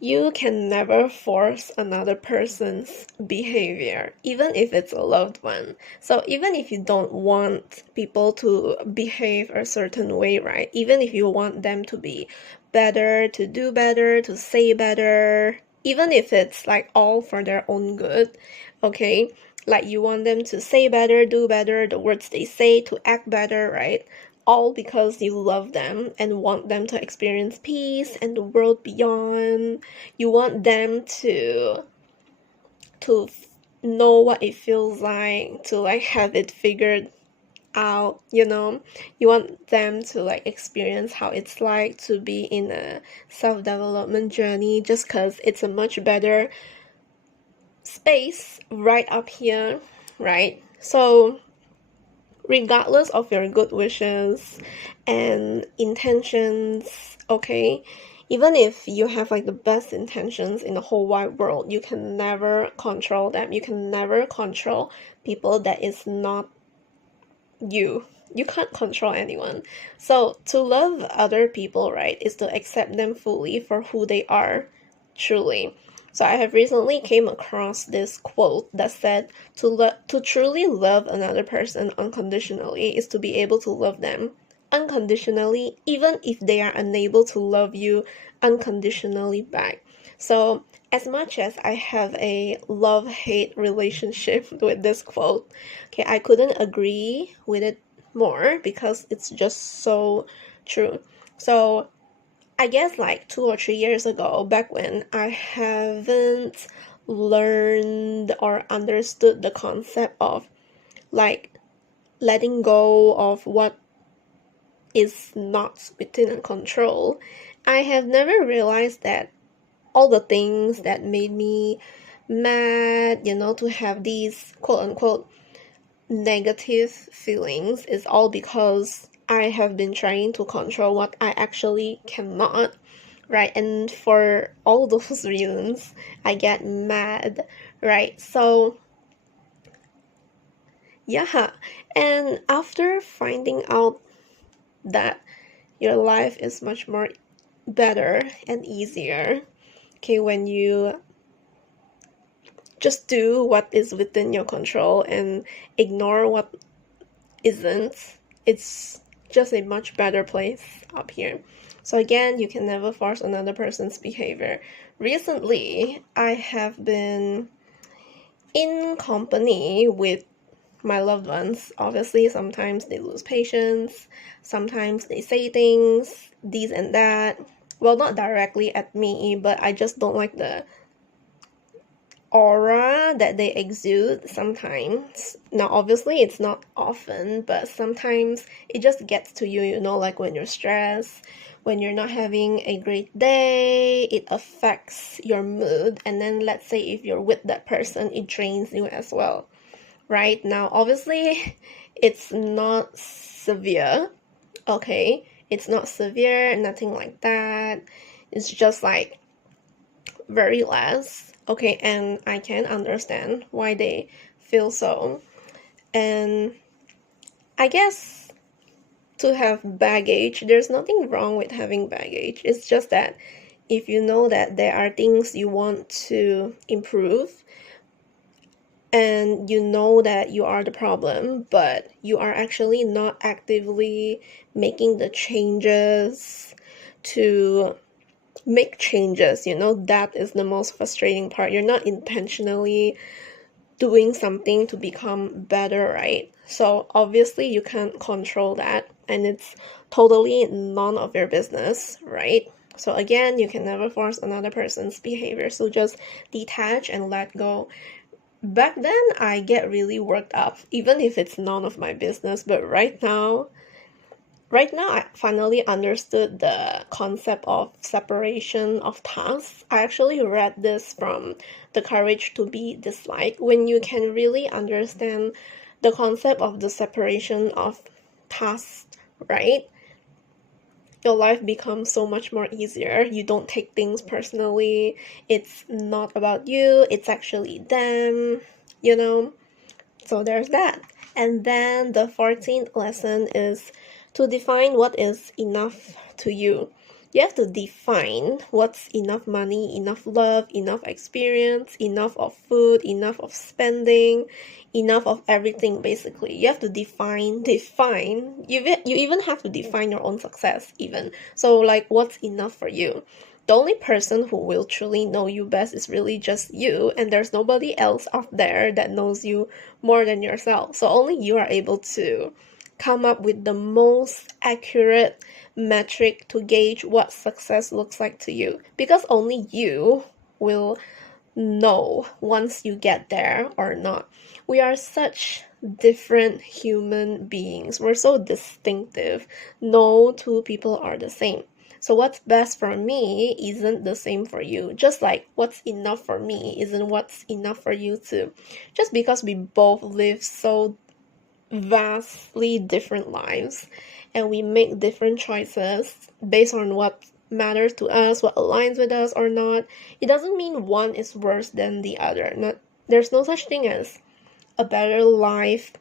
you can never force another person's behavior, even if it's a loved one. So even if you don't want people to behave a certain way, right? Even if you want them to be better, to do better, to say better, even if it's like all for their own good, okay? Like you want them to say better, do better, the words they say, to act better, right? All because you love them and want them to experience peace and the world beyond. You want them to know what it feels like, to like have it figured out, you want them to like experience how it's like to be in a self-development journey, just because it's a much better space right up here, right? So regardless of your good wishes and intentions, okay, even if you have like the best intentions in the whole wide world, you can never control them. You can never control people that is not you. You can't control anyone. So to love other people, right, is to accept them fully for who they are, truly. So I have recently came across this quote that said to truly love another person unconditionally is to be able to love them unconditionally, even if they are unable to love you unconditionally back. So as much as I have a love-hate relationship with this quote, okay, I couldn't agree with it more because it's just so true. So I guess like 2 or 3 years ago, back when I haven't learned or understood the concept of like letting go of what is not within control, I have never realized that all the things that made me mad, to have these quote unquote negative feelings is all because I have been trying to control what I actually cannot, right? And for all those reasons, I get mad, right? So, yeah. And after finding out that your life is much more better and easier. Okay, when you just do what is within your control and ignore what isn't, it's just a much better place up here. So again, you can never force another person's behavior. Recently, I have been in company with my loved ones. Obviously, sometimes they lose patience, sometimes they say things, these and that. Well, not directly at me, but I just don't like the aura that they exude sometimes. Now, obviously, it's not often, but sometimes it just gets to you, you know, like when you're stressed, when you're not having a great day, it affects your mood. And then, let's say if you're with that person, it drains you as well. Right now, obviously, it's not severe, okay? It's not severe, nothing like that. It's just like very less, okay? And I can understand why they feel so. And I guess to have baggage, there's nothing wrong with having baggage. It's just that if you know that there are things you want to improve, and you know that you are the problem, but you are actually not actively making the changes to make changes, you know, that is the most frustrating part. You're not intentionally doing something to become better, right? So obviously you can't control that, and it's totally none of your business, right? So again, you can never force another person's behavior, so just detach and let go. Back then, I get really worked up, even if it's none of my business. But right now, I finally understood the concept of separation of tasks. I actually read this from The Courage to Be Disliked. When you can really understand the concept of the separation of tasks, right? Your life becomes so much more easier. You don't take things personally. It's not about you, it's actually them, you know? So there's that. And then the 14th lesson is to define what is enough to you. You have to define what's enough money, enough love, enough experience, enough of food, enough of spending, enough of everything basically. You have to define. You even have to define your own success even. So like what's enough for you? The only person who will truly know you best is really just you, and there's nobody else out there that knows you more than yourself. So only you are able to come up with the most accurate metric to gauge what success looks like to you, because only you will know once you get there or not. We are such different human beings. We're so distinctive. No two people are the same. So what's best for me isn't the same for you. Just like what's enough for me isn't what's enough for you too. Just because we both live so vastly different lives and we make different choices based on what matters to us, what aligns with us or not, it doesn't mean one is worse than the other. There's no such thing as a better life,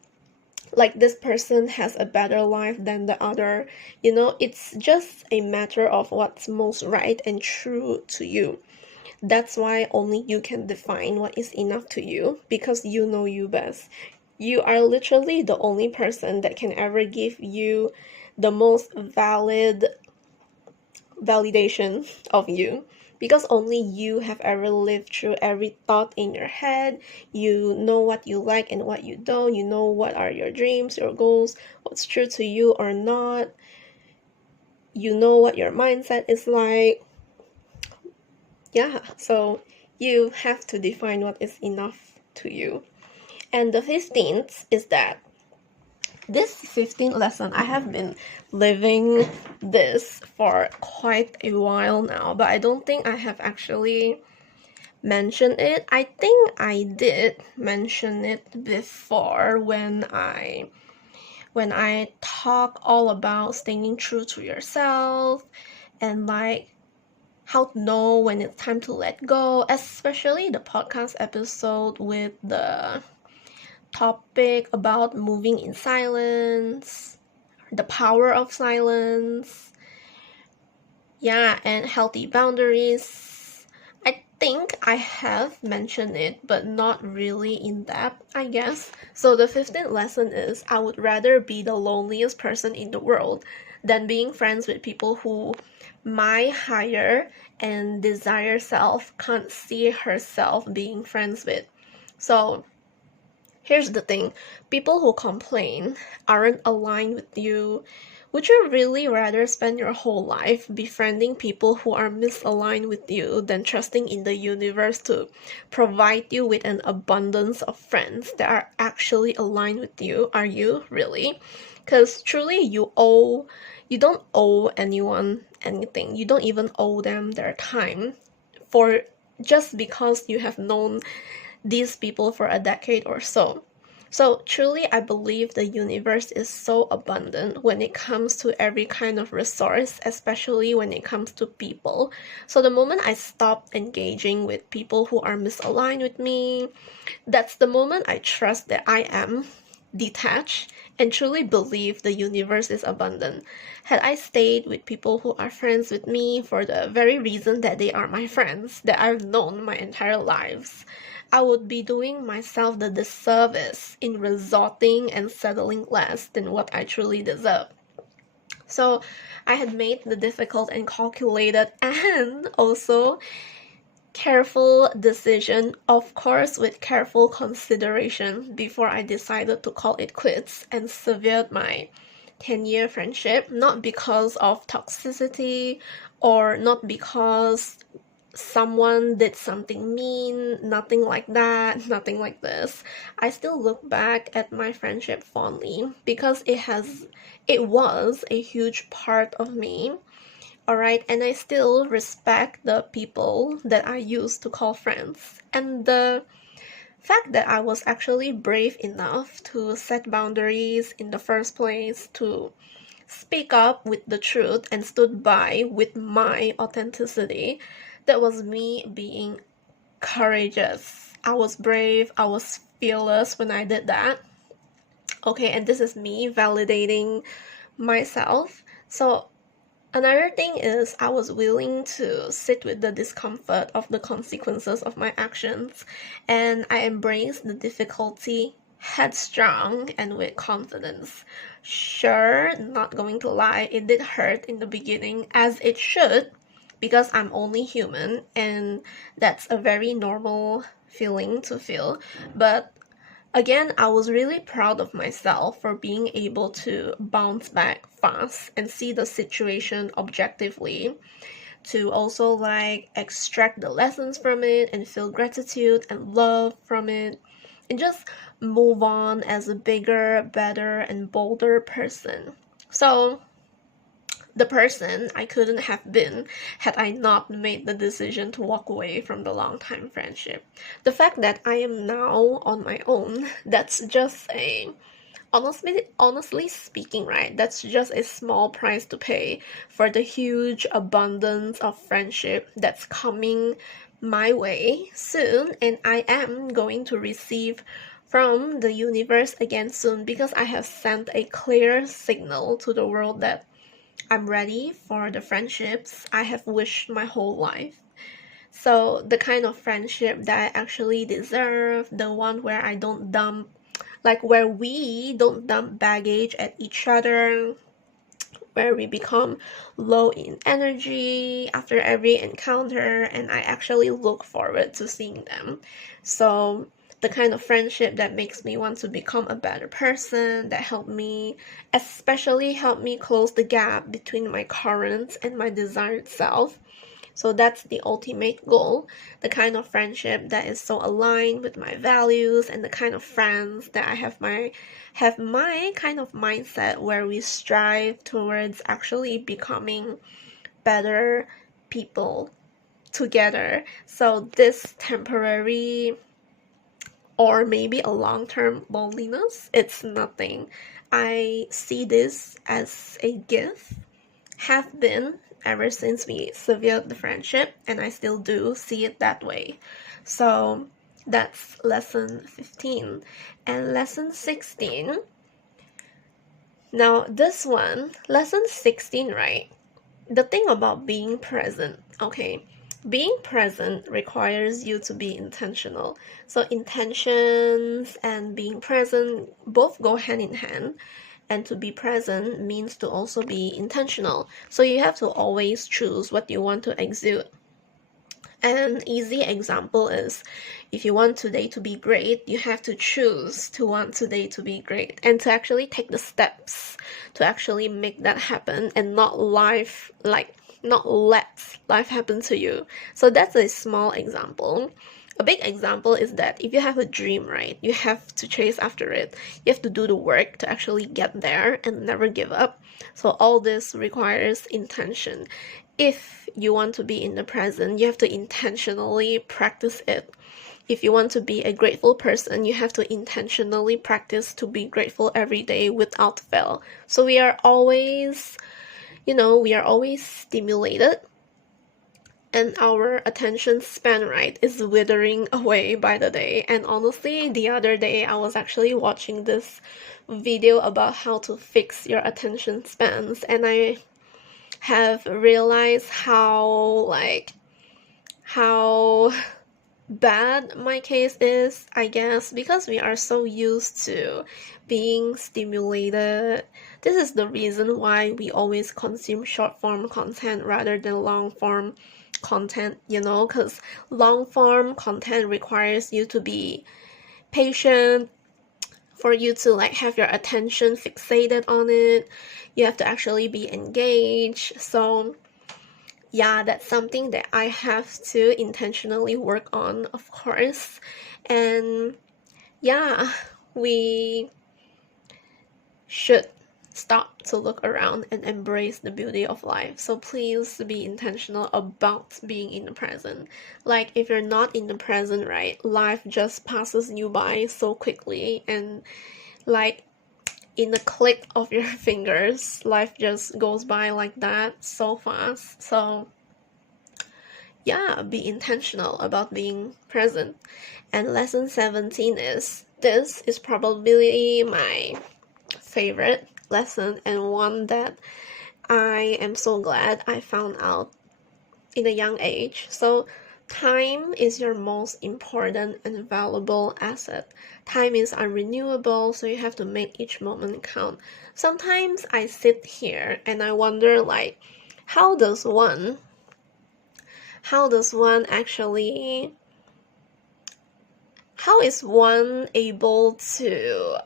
like this person has a better life than the other. You know, it's just a matter of what's most right and true to you. That's why only you can define what is enough to you, because you know you best. You are literally the only person that can ever give you the most valid validation of you, because only you have ever lived through every thought in your head. You know what you like and what you don't. You know what are your dreams, your goals, what's true to you or not. You know what your mindset is like. Yeah, so you have to define what is enough to you. And the 15th is that this 15th lesson, I have been living this for quite a while now, but I don't think I have actually mentioned it. I think I did mention it before when I talk all about staying true to yourself and like how to know when it's time to let go, especially the podcast episode with the topic about moving in silence, the power of silence. Yeah, and healthy boundaries. I think I have mentioned it, but not really in depth, I guess. So the 15th lesson is I would rather be the loneliest person in the world than being friends with people who my higher and desire self can't see herself being friends with. So here's the thing, people who complain aren't aligned with you. Would you really rather spend your whole life befriending people who are misaligned with you than trusting in the universe to provide you with an abundance of friends that are actually aligned with you? Are you really? Because truly, you don't owe anyone anything. You don't even owe them their time for just because you have known these people for a decade or so. So truly, I believe the universe is so abundant when it comes to every kind of resource, especially when it comes to people. So the moment I stop engaging with people who are misaligned with me, that's the moment I trust that I am detached and truly believe the universe is abundant. Had I stayed with people who are friends with me for the very reason that they are my friends, that I've known my entire lives, I would be doing myself the disservice in resorting and settling less than what I truly deserve. So I had made the difficult and calculated and also careful decision, of course, with careful consideration before I decided to call it quits and severed my 10-year friendship, not because of toxicity or not because someone did something mean, nothing like that, nothing like this. I still look back at my friendship fondly because it was a huge part of me. Alright, and I still respect the people that I used to call friends. And the fact that I was actually brave enough to set boundaries in the first place, to speak up with the truth and stood by with my authenticity, that was me being courageous. I was brave, I was fearless when I did that. Okay, and this is me validating myself. So another thing is I was willing to sit with the discomfort of the consequences of my actions, and I embraced the difficulty headstrong and with confidence. Sure, not going to lie, it did hurt in the beginning, as it should, because I'm only human, and that's a very normal feeling to feel. But again, I was really proud of myself for being able to bounce back fast and see the situation objectively, to also like extract the lessons from it and feel gratitude and love from it, and just move on as a bigger, better, and bolder person. So, the person I couldn't have been had I not made the decision to walk away from the long time friendship. The fact that I am now on my own, that's just a honestly speaking, right? That's just a small price to pay for the huge abundance of friendship that's coming my way soon, and I am going to receive from the universe again soon because I have sent a clear signal to the world that I'm ready for the friendships I have wished my whole life. So, the kind of friendship that I actually deserve, the one where I don't dump, like where we don't dump baggage at each other, where we become low in energy after every encounter, and I actually look forward to seeing them. So, the kind of friendship that makes me want to become a better person, that especially help me close the gap between my current and my desired self. So that's the ultimate goal, the kind of friendship that is so aligned with my values, and the kind of friends that I have my kind of mindset where we strive towards actually becoming better people together. So this temporary or maybe a long-term loneliness, it's nothing. I see this as a gift, have been ever since we severed the friendship, and I still do see it that way. So that's lesson 15. And lesson 16. Now, this one, lesson 16, right? the thing about being present, okay, being present requires you to be intentional. So intentions and being present both go hand in hand. And to be present means to also be intentional. So you have to always choose what you want to exude. An easy example is if you want today to be great, you have to choose to want today to be great and to actually take the steps to actually make that happen and not let life happen to you. So that's a small example. A big example is that if you have a dream, right, you have to chase after it. You have to do the work to actually get there and never give up. So all this requires intention. If you want to be in the present, you have to intentionally practice it. If you want to be a grateful person, you have to intentionally practice to be grateful every day without fail. So we are always, we are always stimulated, and our attention span, right, is withering away by the day. And honestly, the other day I was actually watching this video about how to fix your attention spans, and I have realized how bad my case is, I guess, because we are so used to being stimulated. This is the reason why we always consume short form content rather than long form content, because long form content requires you to be patient, for you to have your attention fixated on it. You have to actually be engaged. So yeah, that's something that I have to intentionally work on, of course. And yeah, we should stop to look around and embrace the beauty of life. So please be intentional about being in the present. If you're not in the present, right, life just passes you by so quickly, and in the click of your fingers, life just goes by like that so fast. So yeah, be intentional about being present. And lesson 17 is, this is probably my favorite lesson, and one that I am so glad I found out in a young age. So time is your most important and valuable asset. Time is unrenewable, so you have to make each moment count. Sometimes I sit here and I wonder, how does one actually, how is one able to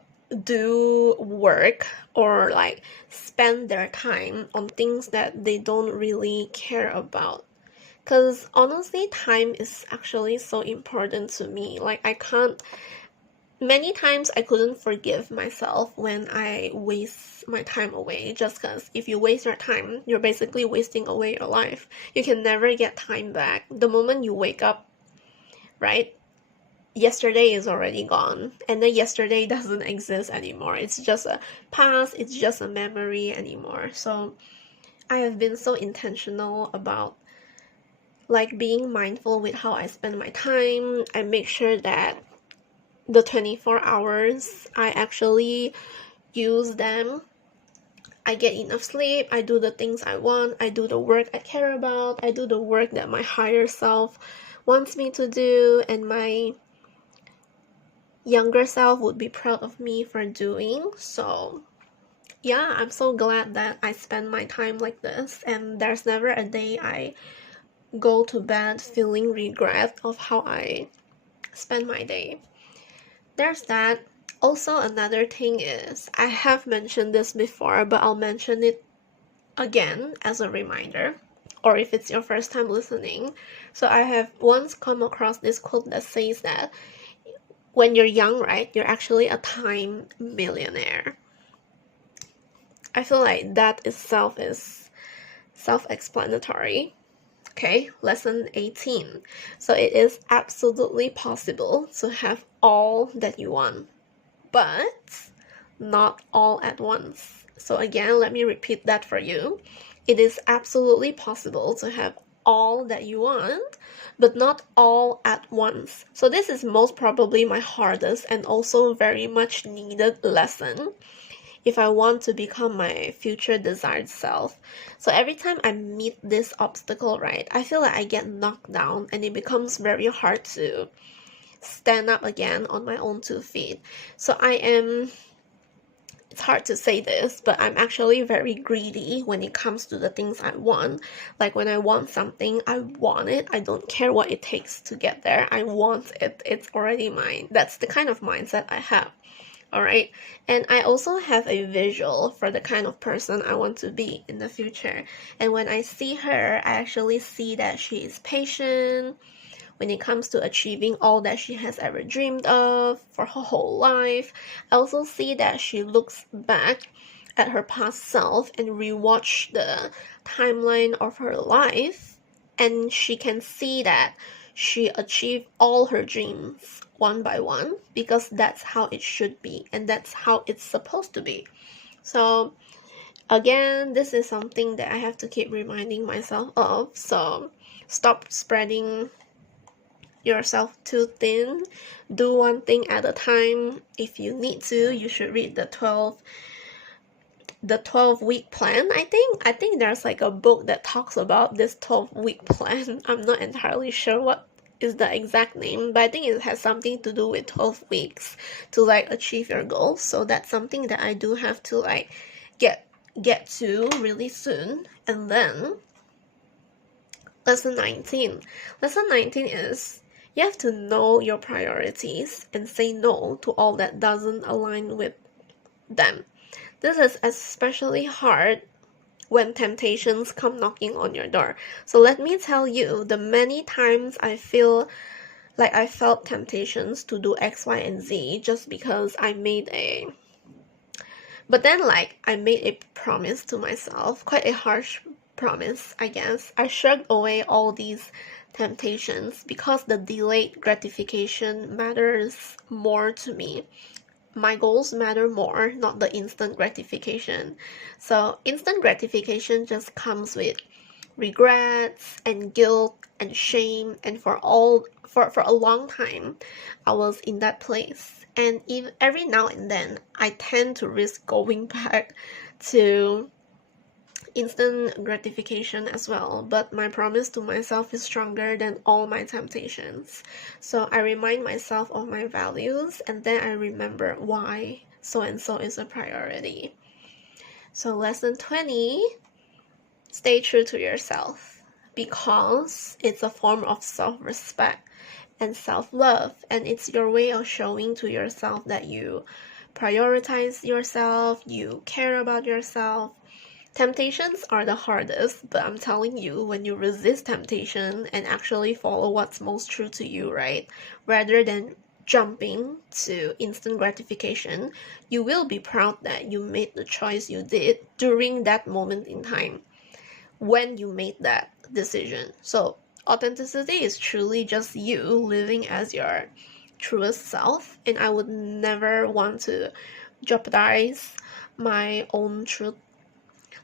do work or spend their time on things that they don't really care about? Because honestly, time is actually so important to me. Many times I couldn't forgive myself when I waste my time away, just because if you waste your time, you're basically wasting away your life. You can never get time back. The moment you wake up, right, yesterday is already gone, and then yesterday doesn't exist anymore. It's just a past, it's just a memory anymore. So I have been so intentional about being mindful with how I spend my time. I make sure that the 24 hours I actually use them. I get enough sleep, I do the things I want, I do the work I care about, I do the work that my higher self wants me to do, and my younger self would be proud of me for doing. So yeah, I'm so glad that I spend my time like this, and there's never a day I go to bed feeling regret of how I spend my day. There's that. Also, another thing is, I have mentioned this before, but I'll mention it again as a reminder, or if it's your first time listening. So I have once come across this quote that says that when you're young, right, you're actually a time millionaire. I feel like that itself is self-explanatory. Okay, lesson 18. So it is absolutely possible to have all that you want, but not all at once. So again, let me repeat that for you. It is absolutely possible to have all that you want, but not all at once. So this is most probably my hardest and also very much needed lesson. if I want to become my future desired self. So every time I meet this obstacle, right, I feel like I get knocked down and it becomes very hard to stand up again on my own 2 feet. So it's hard to say this, but I'm actually very greedy when it comes to the things I want. Like when I want something, I want it. I don't care what it takes to get there. I want it. It's already mine. That's the kind of mindset I have. All right. And I also have a visual for the kind of person I want to be in the future. And when I see her, I actually see that she is patient when it comes to achieving all that she has ever dreamed of for her whole life. I also see that she looks back at her past self and rewatch the timeline of her life, and she can see that she achieved all her dreams one by one, because that's how it should be and that's how it's supposed to be. So again, this is something that I have to keep reminding myself of. So stop spreading yourself too thin. Do one thing at a time. If you need to, you should read the 12-week plan. I think there's like a book that talks about this 12-week plan. I'm not entirely sure what is the exact name, but I think it has something to do with 12 weeks to like achieve your goals. So that's something that I do have to like get to really soon. And then lesson 19 is you have to know your priorities and say no to all that doesn't align with them. This is especially hard when temptations come knocking on your door. So let me tell you, the many times I felt temptations to do X, Y, and Z just because I made a promise to myself, quite a harsh promise, I guess. I shrugged away all these temptations because the delayed gratification matters more to me. My goals matter more, not the instant gratification. So instant gratification just comes with regrets and guilt and shame, and for a long time I was in that place. And even every now and then I tend to risk going back to instant gratification as well, but my promise to myself is stronger than all my temptations. So I remind myself of my values, and then I remember why so and so is a priority. So lesson 20, stay true to yourself, because it's a form of self-respect and self-love, and it's your way of showing to yourself that you prioritize yourself, you care about yourself. Temptations are the hardest, but I'm telling you, when you resist temptation and actually follow what's most true to you, right, rather than jumping to instant gratification, you will be proud that you made the choice you did during that moment in time when you made that decision. So authenticity is truly just you living as your truest self, and I would never want to jeopardize my own truth.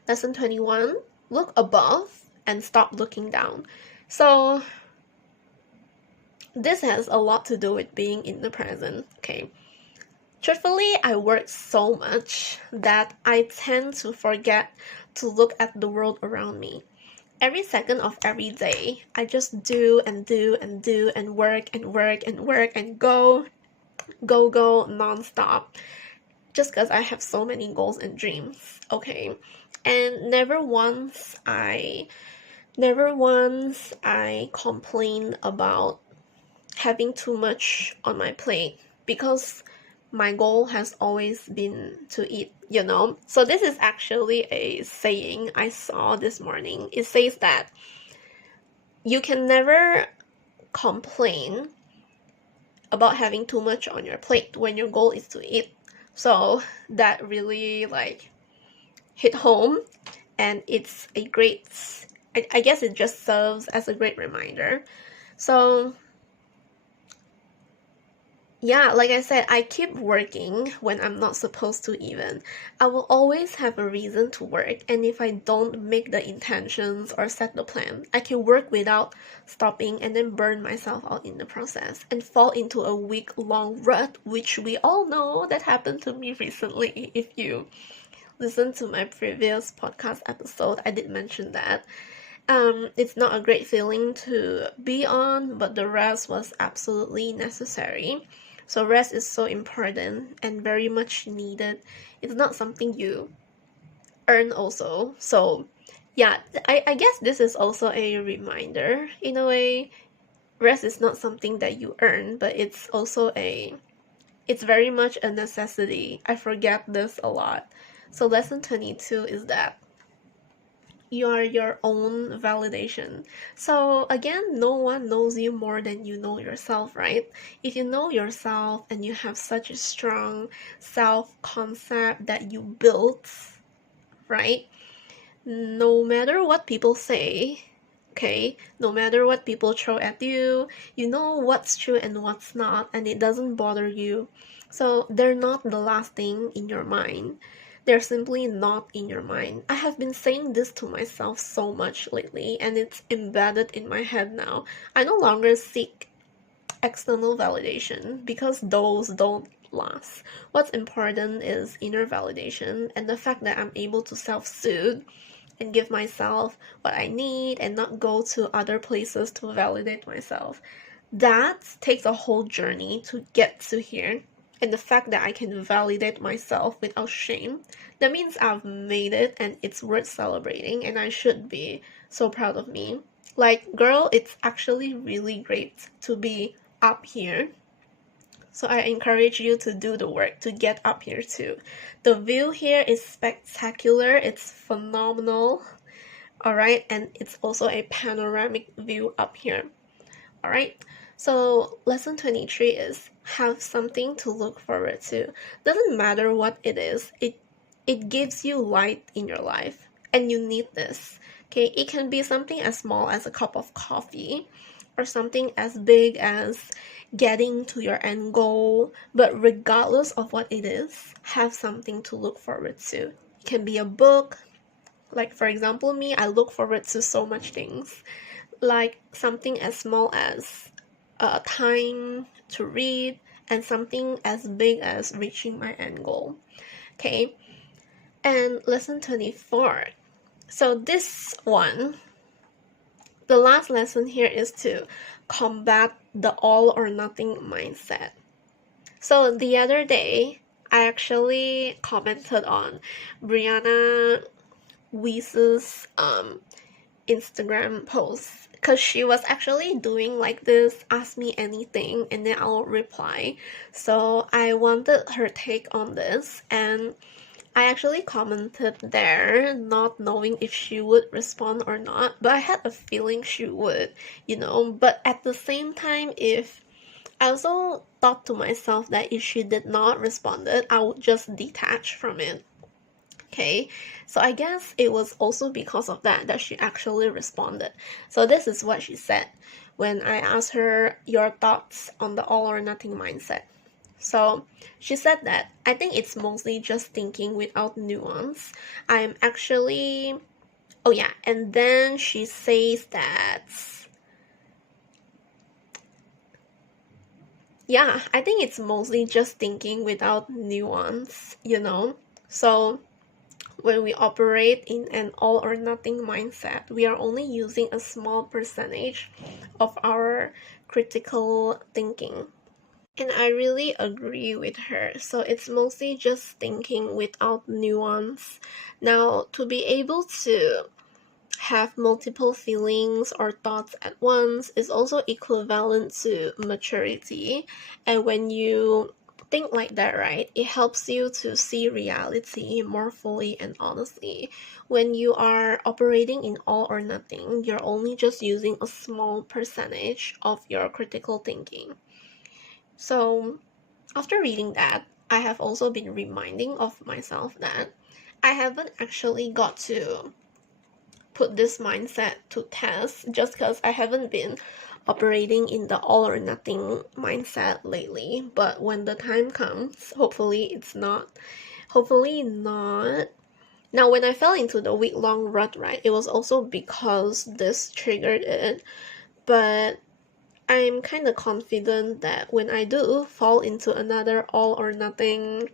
Lesson 21, look above and stop looking down. So this has a lot to do with being in the present, okay? Truthfully, I work so much that I tend to forget to look at the world around me. Every second of every day, I just do and do and do and work and work and work and go non-stop, just because I have so many goals and dreams, okay? And never once I complain about having too much on my plate, because my goal has always been to eat, you know? So this is actually a saying I saw this morning. It says that you can never complain about having too much on your plate when your goal is to eat. So that really like hit home, and it's a great, I guess it just serves as a great reminder. So yeah, like I said, I keep working when I'm not supposed to even. I will always have a reason to work, and if I don't make the intentions or set the plan, I can work without stopping and then burn myself out in the process and fall into a week-long rut, which we all know that happened to me recently. If you listen to my previous podcast episode, I did mention that. It's not a great feeling to be on, but the rest was absolutely necessary. So rest is so important and very much needed. It's not something you earn also. So yeah, I guess this is also a reminder in a way. Rest is not something that you earn, but it's very much a necessity. I forget this a lot. So lesson 22 is that you are your own validation. So again, no one knows you more than you know yourself, right? If you know yourself and you have such a strong self-concept that you built, right? No matter what people say, okay, no matter what people throw at you, you know what's true and what's not, and it doesn't bother you. So they're not the last thing in your mind. They're simply not in your mind. I have been saying this to myself so much lately, and it's embedded in my head now. I no longer seek external validation because those don't last. What's important is inner validation and the fact that I'm able to self-soothe and give myself what I need and not go to other places to validate myself. That takes a whole journey to get to here. And the fact that I can validate myself without shame, that means I've made it and it's worth celebrating, and I should be so proud of me. Like, girl, it's actually really great to be up here. So I encourage you to do the work to get up here too. The view here is spectacular, it's phenomenal, alright, and it's also a panoramic view up here, alright. So lesson 23 is have something to look forward to. Doesn't matter what it is, it gives you light in your life, and you need this. Okay, it can be something as small as a cup of coffee, or something as big as getting to your end goal. But regardless of what it is, have something to look forward to. It can be a book. Like, for example, me, I look forward to so much things. Like something as small as time to read, and something as big as reaching my end goal. Okay, and lesson 24. So this one, the last lesson here is to combat the all or nothing mindset. So the other day, I actually commented on Brianna Weiss's Instagram post, because she was actually doing like this, ask me anything and then I'll reply. So I wanted her take on this, and I actually commented there not knowing if she would respond or not, but I had a feeling she would, but at the same time, if I also thought to myself that if she did not respond, I would just detach from it. Okay, so I guess it was also because of that she actually responded. So this is what she said when I asked her your thoughts on the all or nothing mindset. So she said that I think it's mostly just thinking without nuance. I'm actually, oh yeah, and then she says that, yeah, I think it's mostly just thinking without nuance. So when we operate in an all or nothing mindset, we are only using a small percentage of our critical thinking. And I really agree with her. So it's mostly just thinking without nuance. Now, to be able to have multiple feelings or thoughts at once is also equivalent to maturity. And when you think like that, right, it helps you to see reality more fully and honestly. When you are operating in all or nothing, you're only just using a small percentage of your critical thinking. So after reading that, I have also been reminding of myself that I haven't actually got to put this mindset to test just because I haven't been operating in the all or nothing mindset lately. But when the time comes, hopefully it's not. Hopefully not. Now, when I fell into the week-long rut, right, it was also because this triggered it. But I'm kind of confident that when I do fall into another all or nothing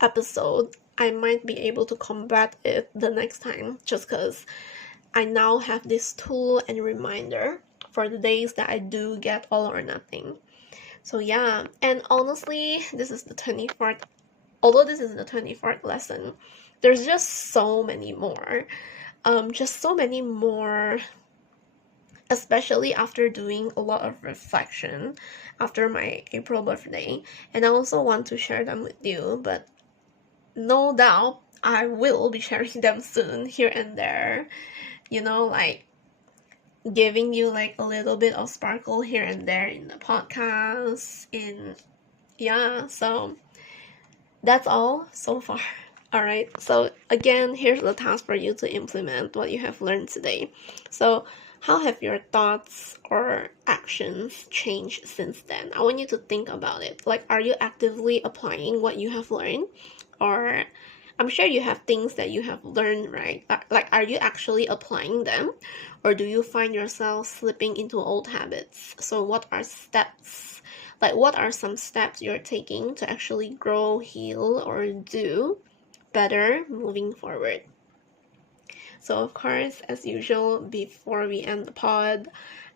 episode, I might be able to combat it the next time, just because I now have this tool and reminder for the days that I do get all or nothing. So yeah, and honestly, this is the 24th, although this is the 24th lesson, there's just so many more. Just so many more, especially after doing a lot of reflection after my April birthday. And I also want to share them with you, but no doubt I will be sharing them soon here and there. You know, like giving you like a little bit of sparkle here and there in the podcast. So that's all so far. All right, so again, here's the task for you to implement what you have learned today. So how have your thoughts or actions changed since then? I want you to think about it. Like, are you actively applying what you have learned? Or I'm sure you have things that you have learned, right? Like, are you actually applying them? Or do you find yourself slipping into old habits? So what are steps? Like, what are some steps you're taking to actually grow, heal, or do better moving forward? So of course, as usual, before we end the pod,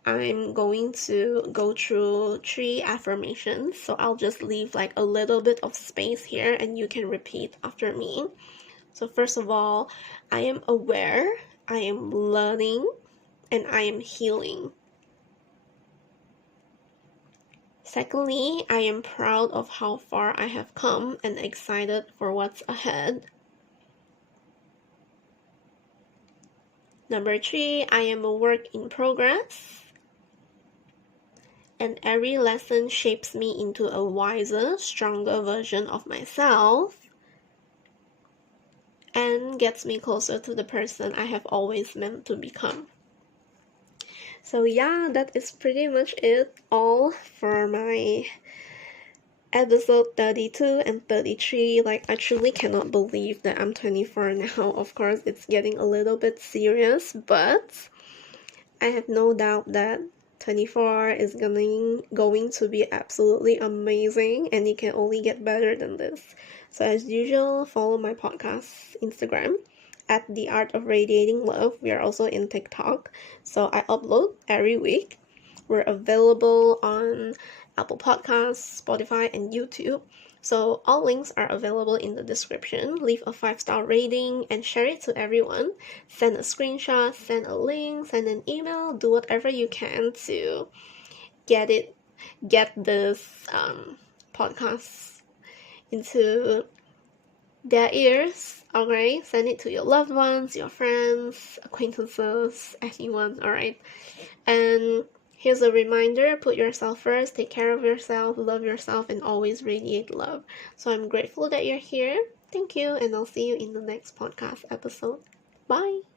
I'm going to go through 3 affirmations. So I'll just leave like a little bit of space here and you can repeat after me. So first of all, I am aware, I am learning, and I am healing. Secondly, I am proud of how far I have come and excited for what's ahead. Number 3, I am a work in progress. And every lesson shapes me into a wiser, stronger version of myself and gets me closer to the person I have always meant to become. So yeah, that is pretty much it all for my episode 32 and 33. Like, I truly cannot believe that I'm 24 now. Of course, it's getting a little bit serious, but I have no doubt that 24 is going to be absolutely amazing, and it can only get better than this. So as usual, follow my podcast Instagram at the Art of Radiating Love. We are also in TikTok, so I upload every week. We're available on Apple Podcasts, Spotify, and YouTube. So all links are available in the description. Leave a 5-star rating and share it to everyone. Send a screenshot, send a link, send an email, do whatever you can to get this podcast into their ears. Alright, send it to your loved ones, your friends, acquaintances, anyone. Alright, and here's a reminder, put yourself first, take care of yourself, love yourself, and always radiate love. So I'm grateful that you're here. Thank you, and I'll see you in the next podcast episode. Bye!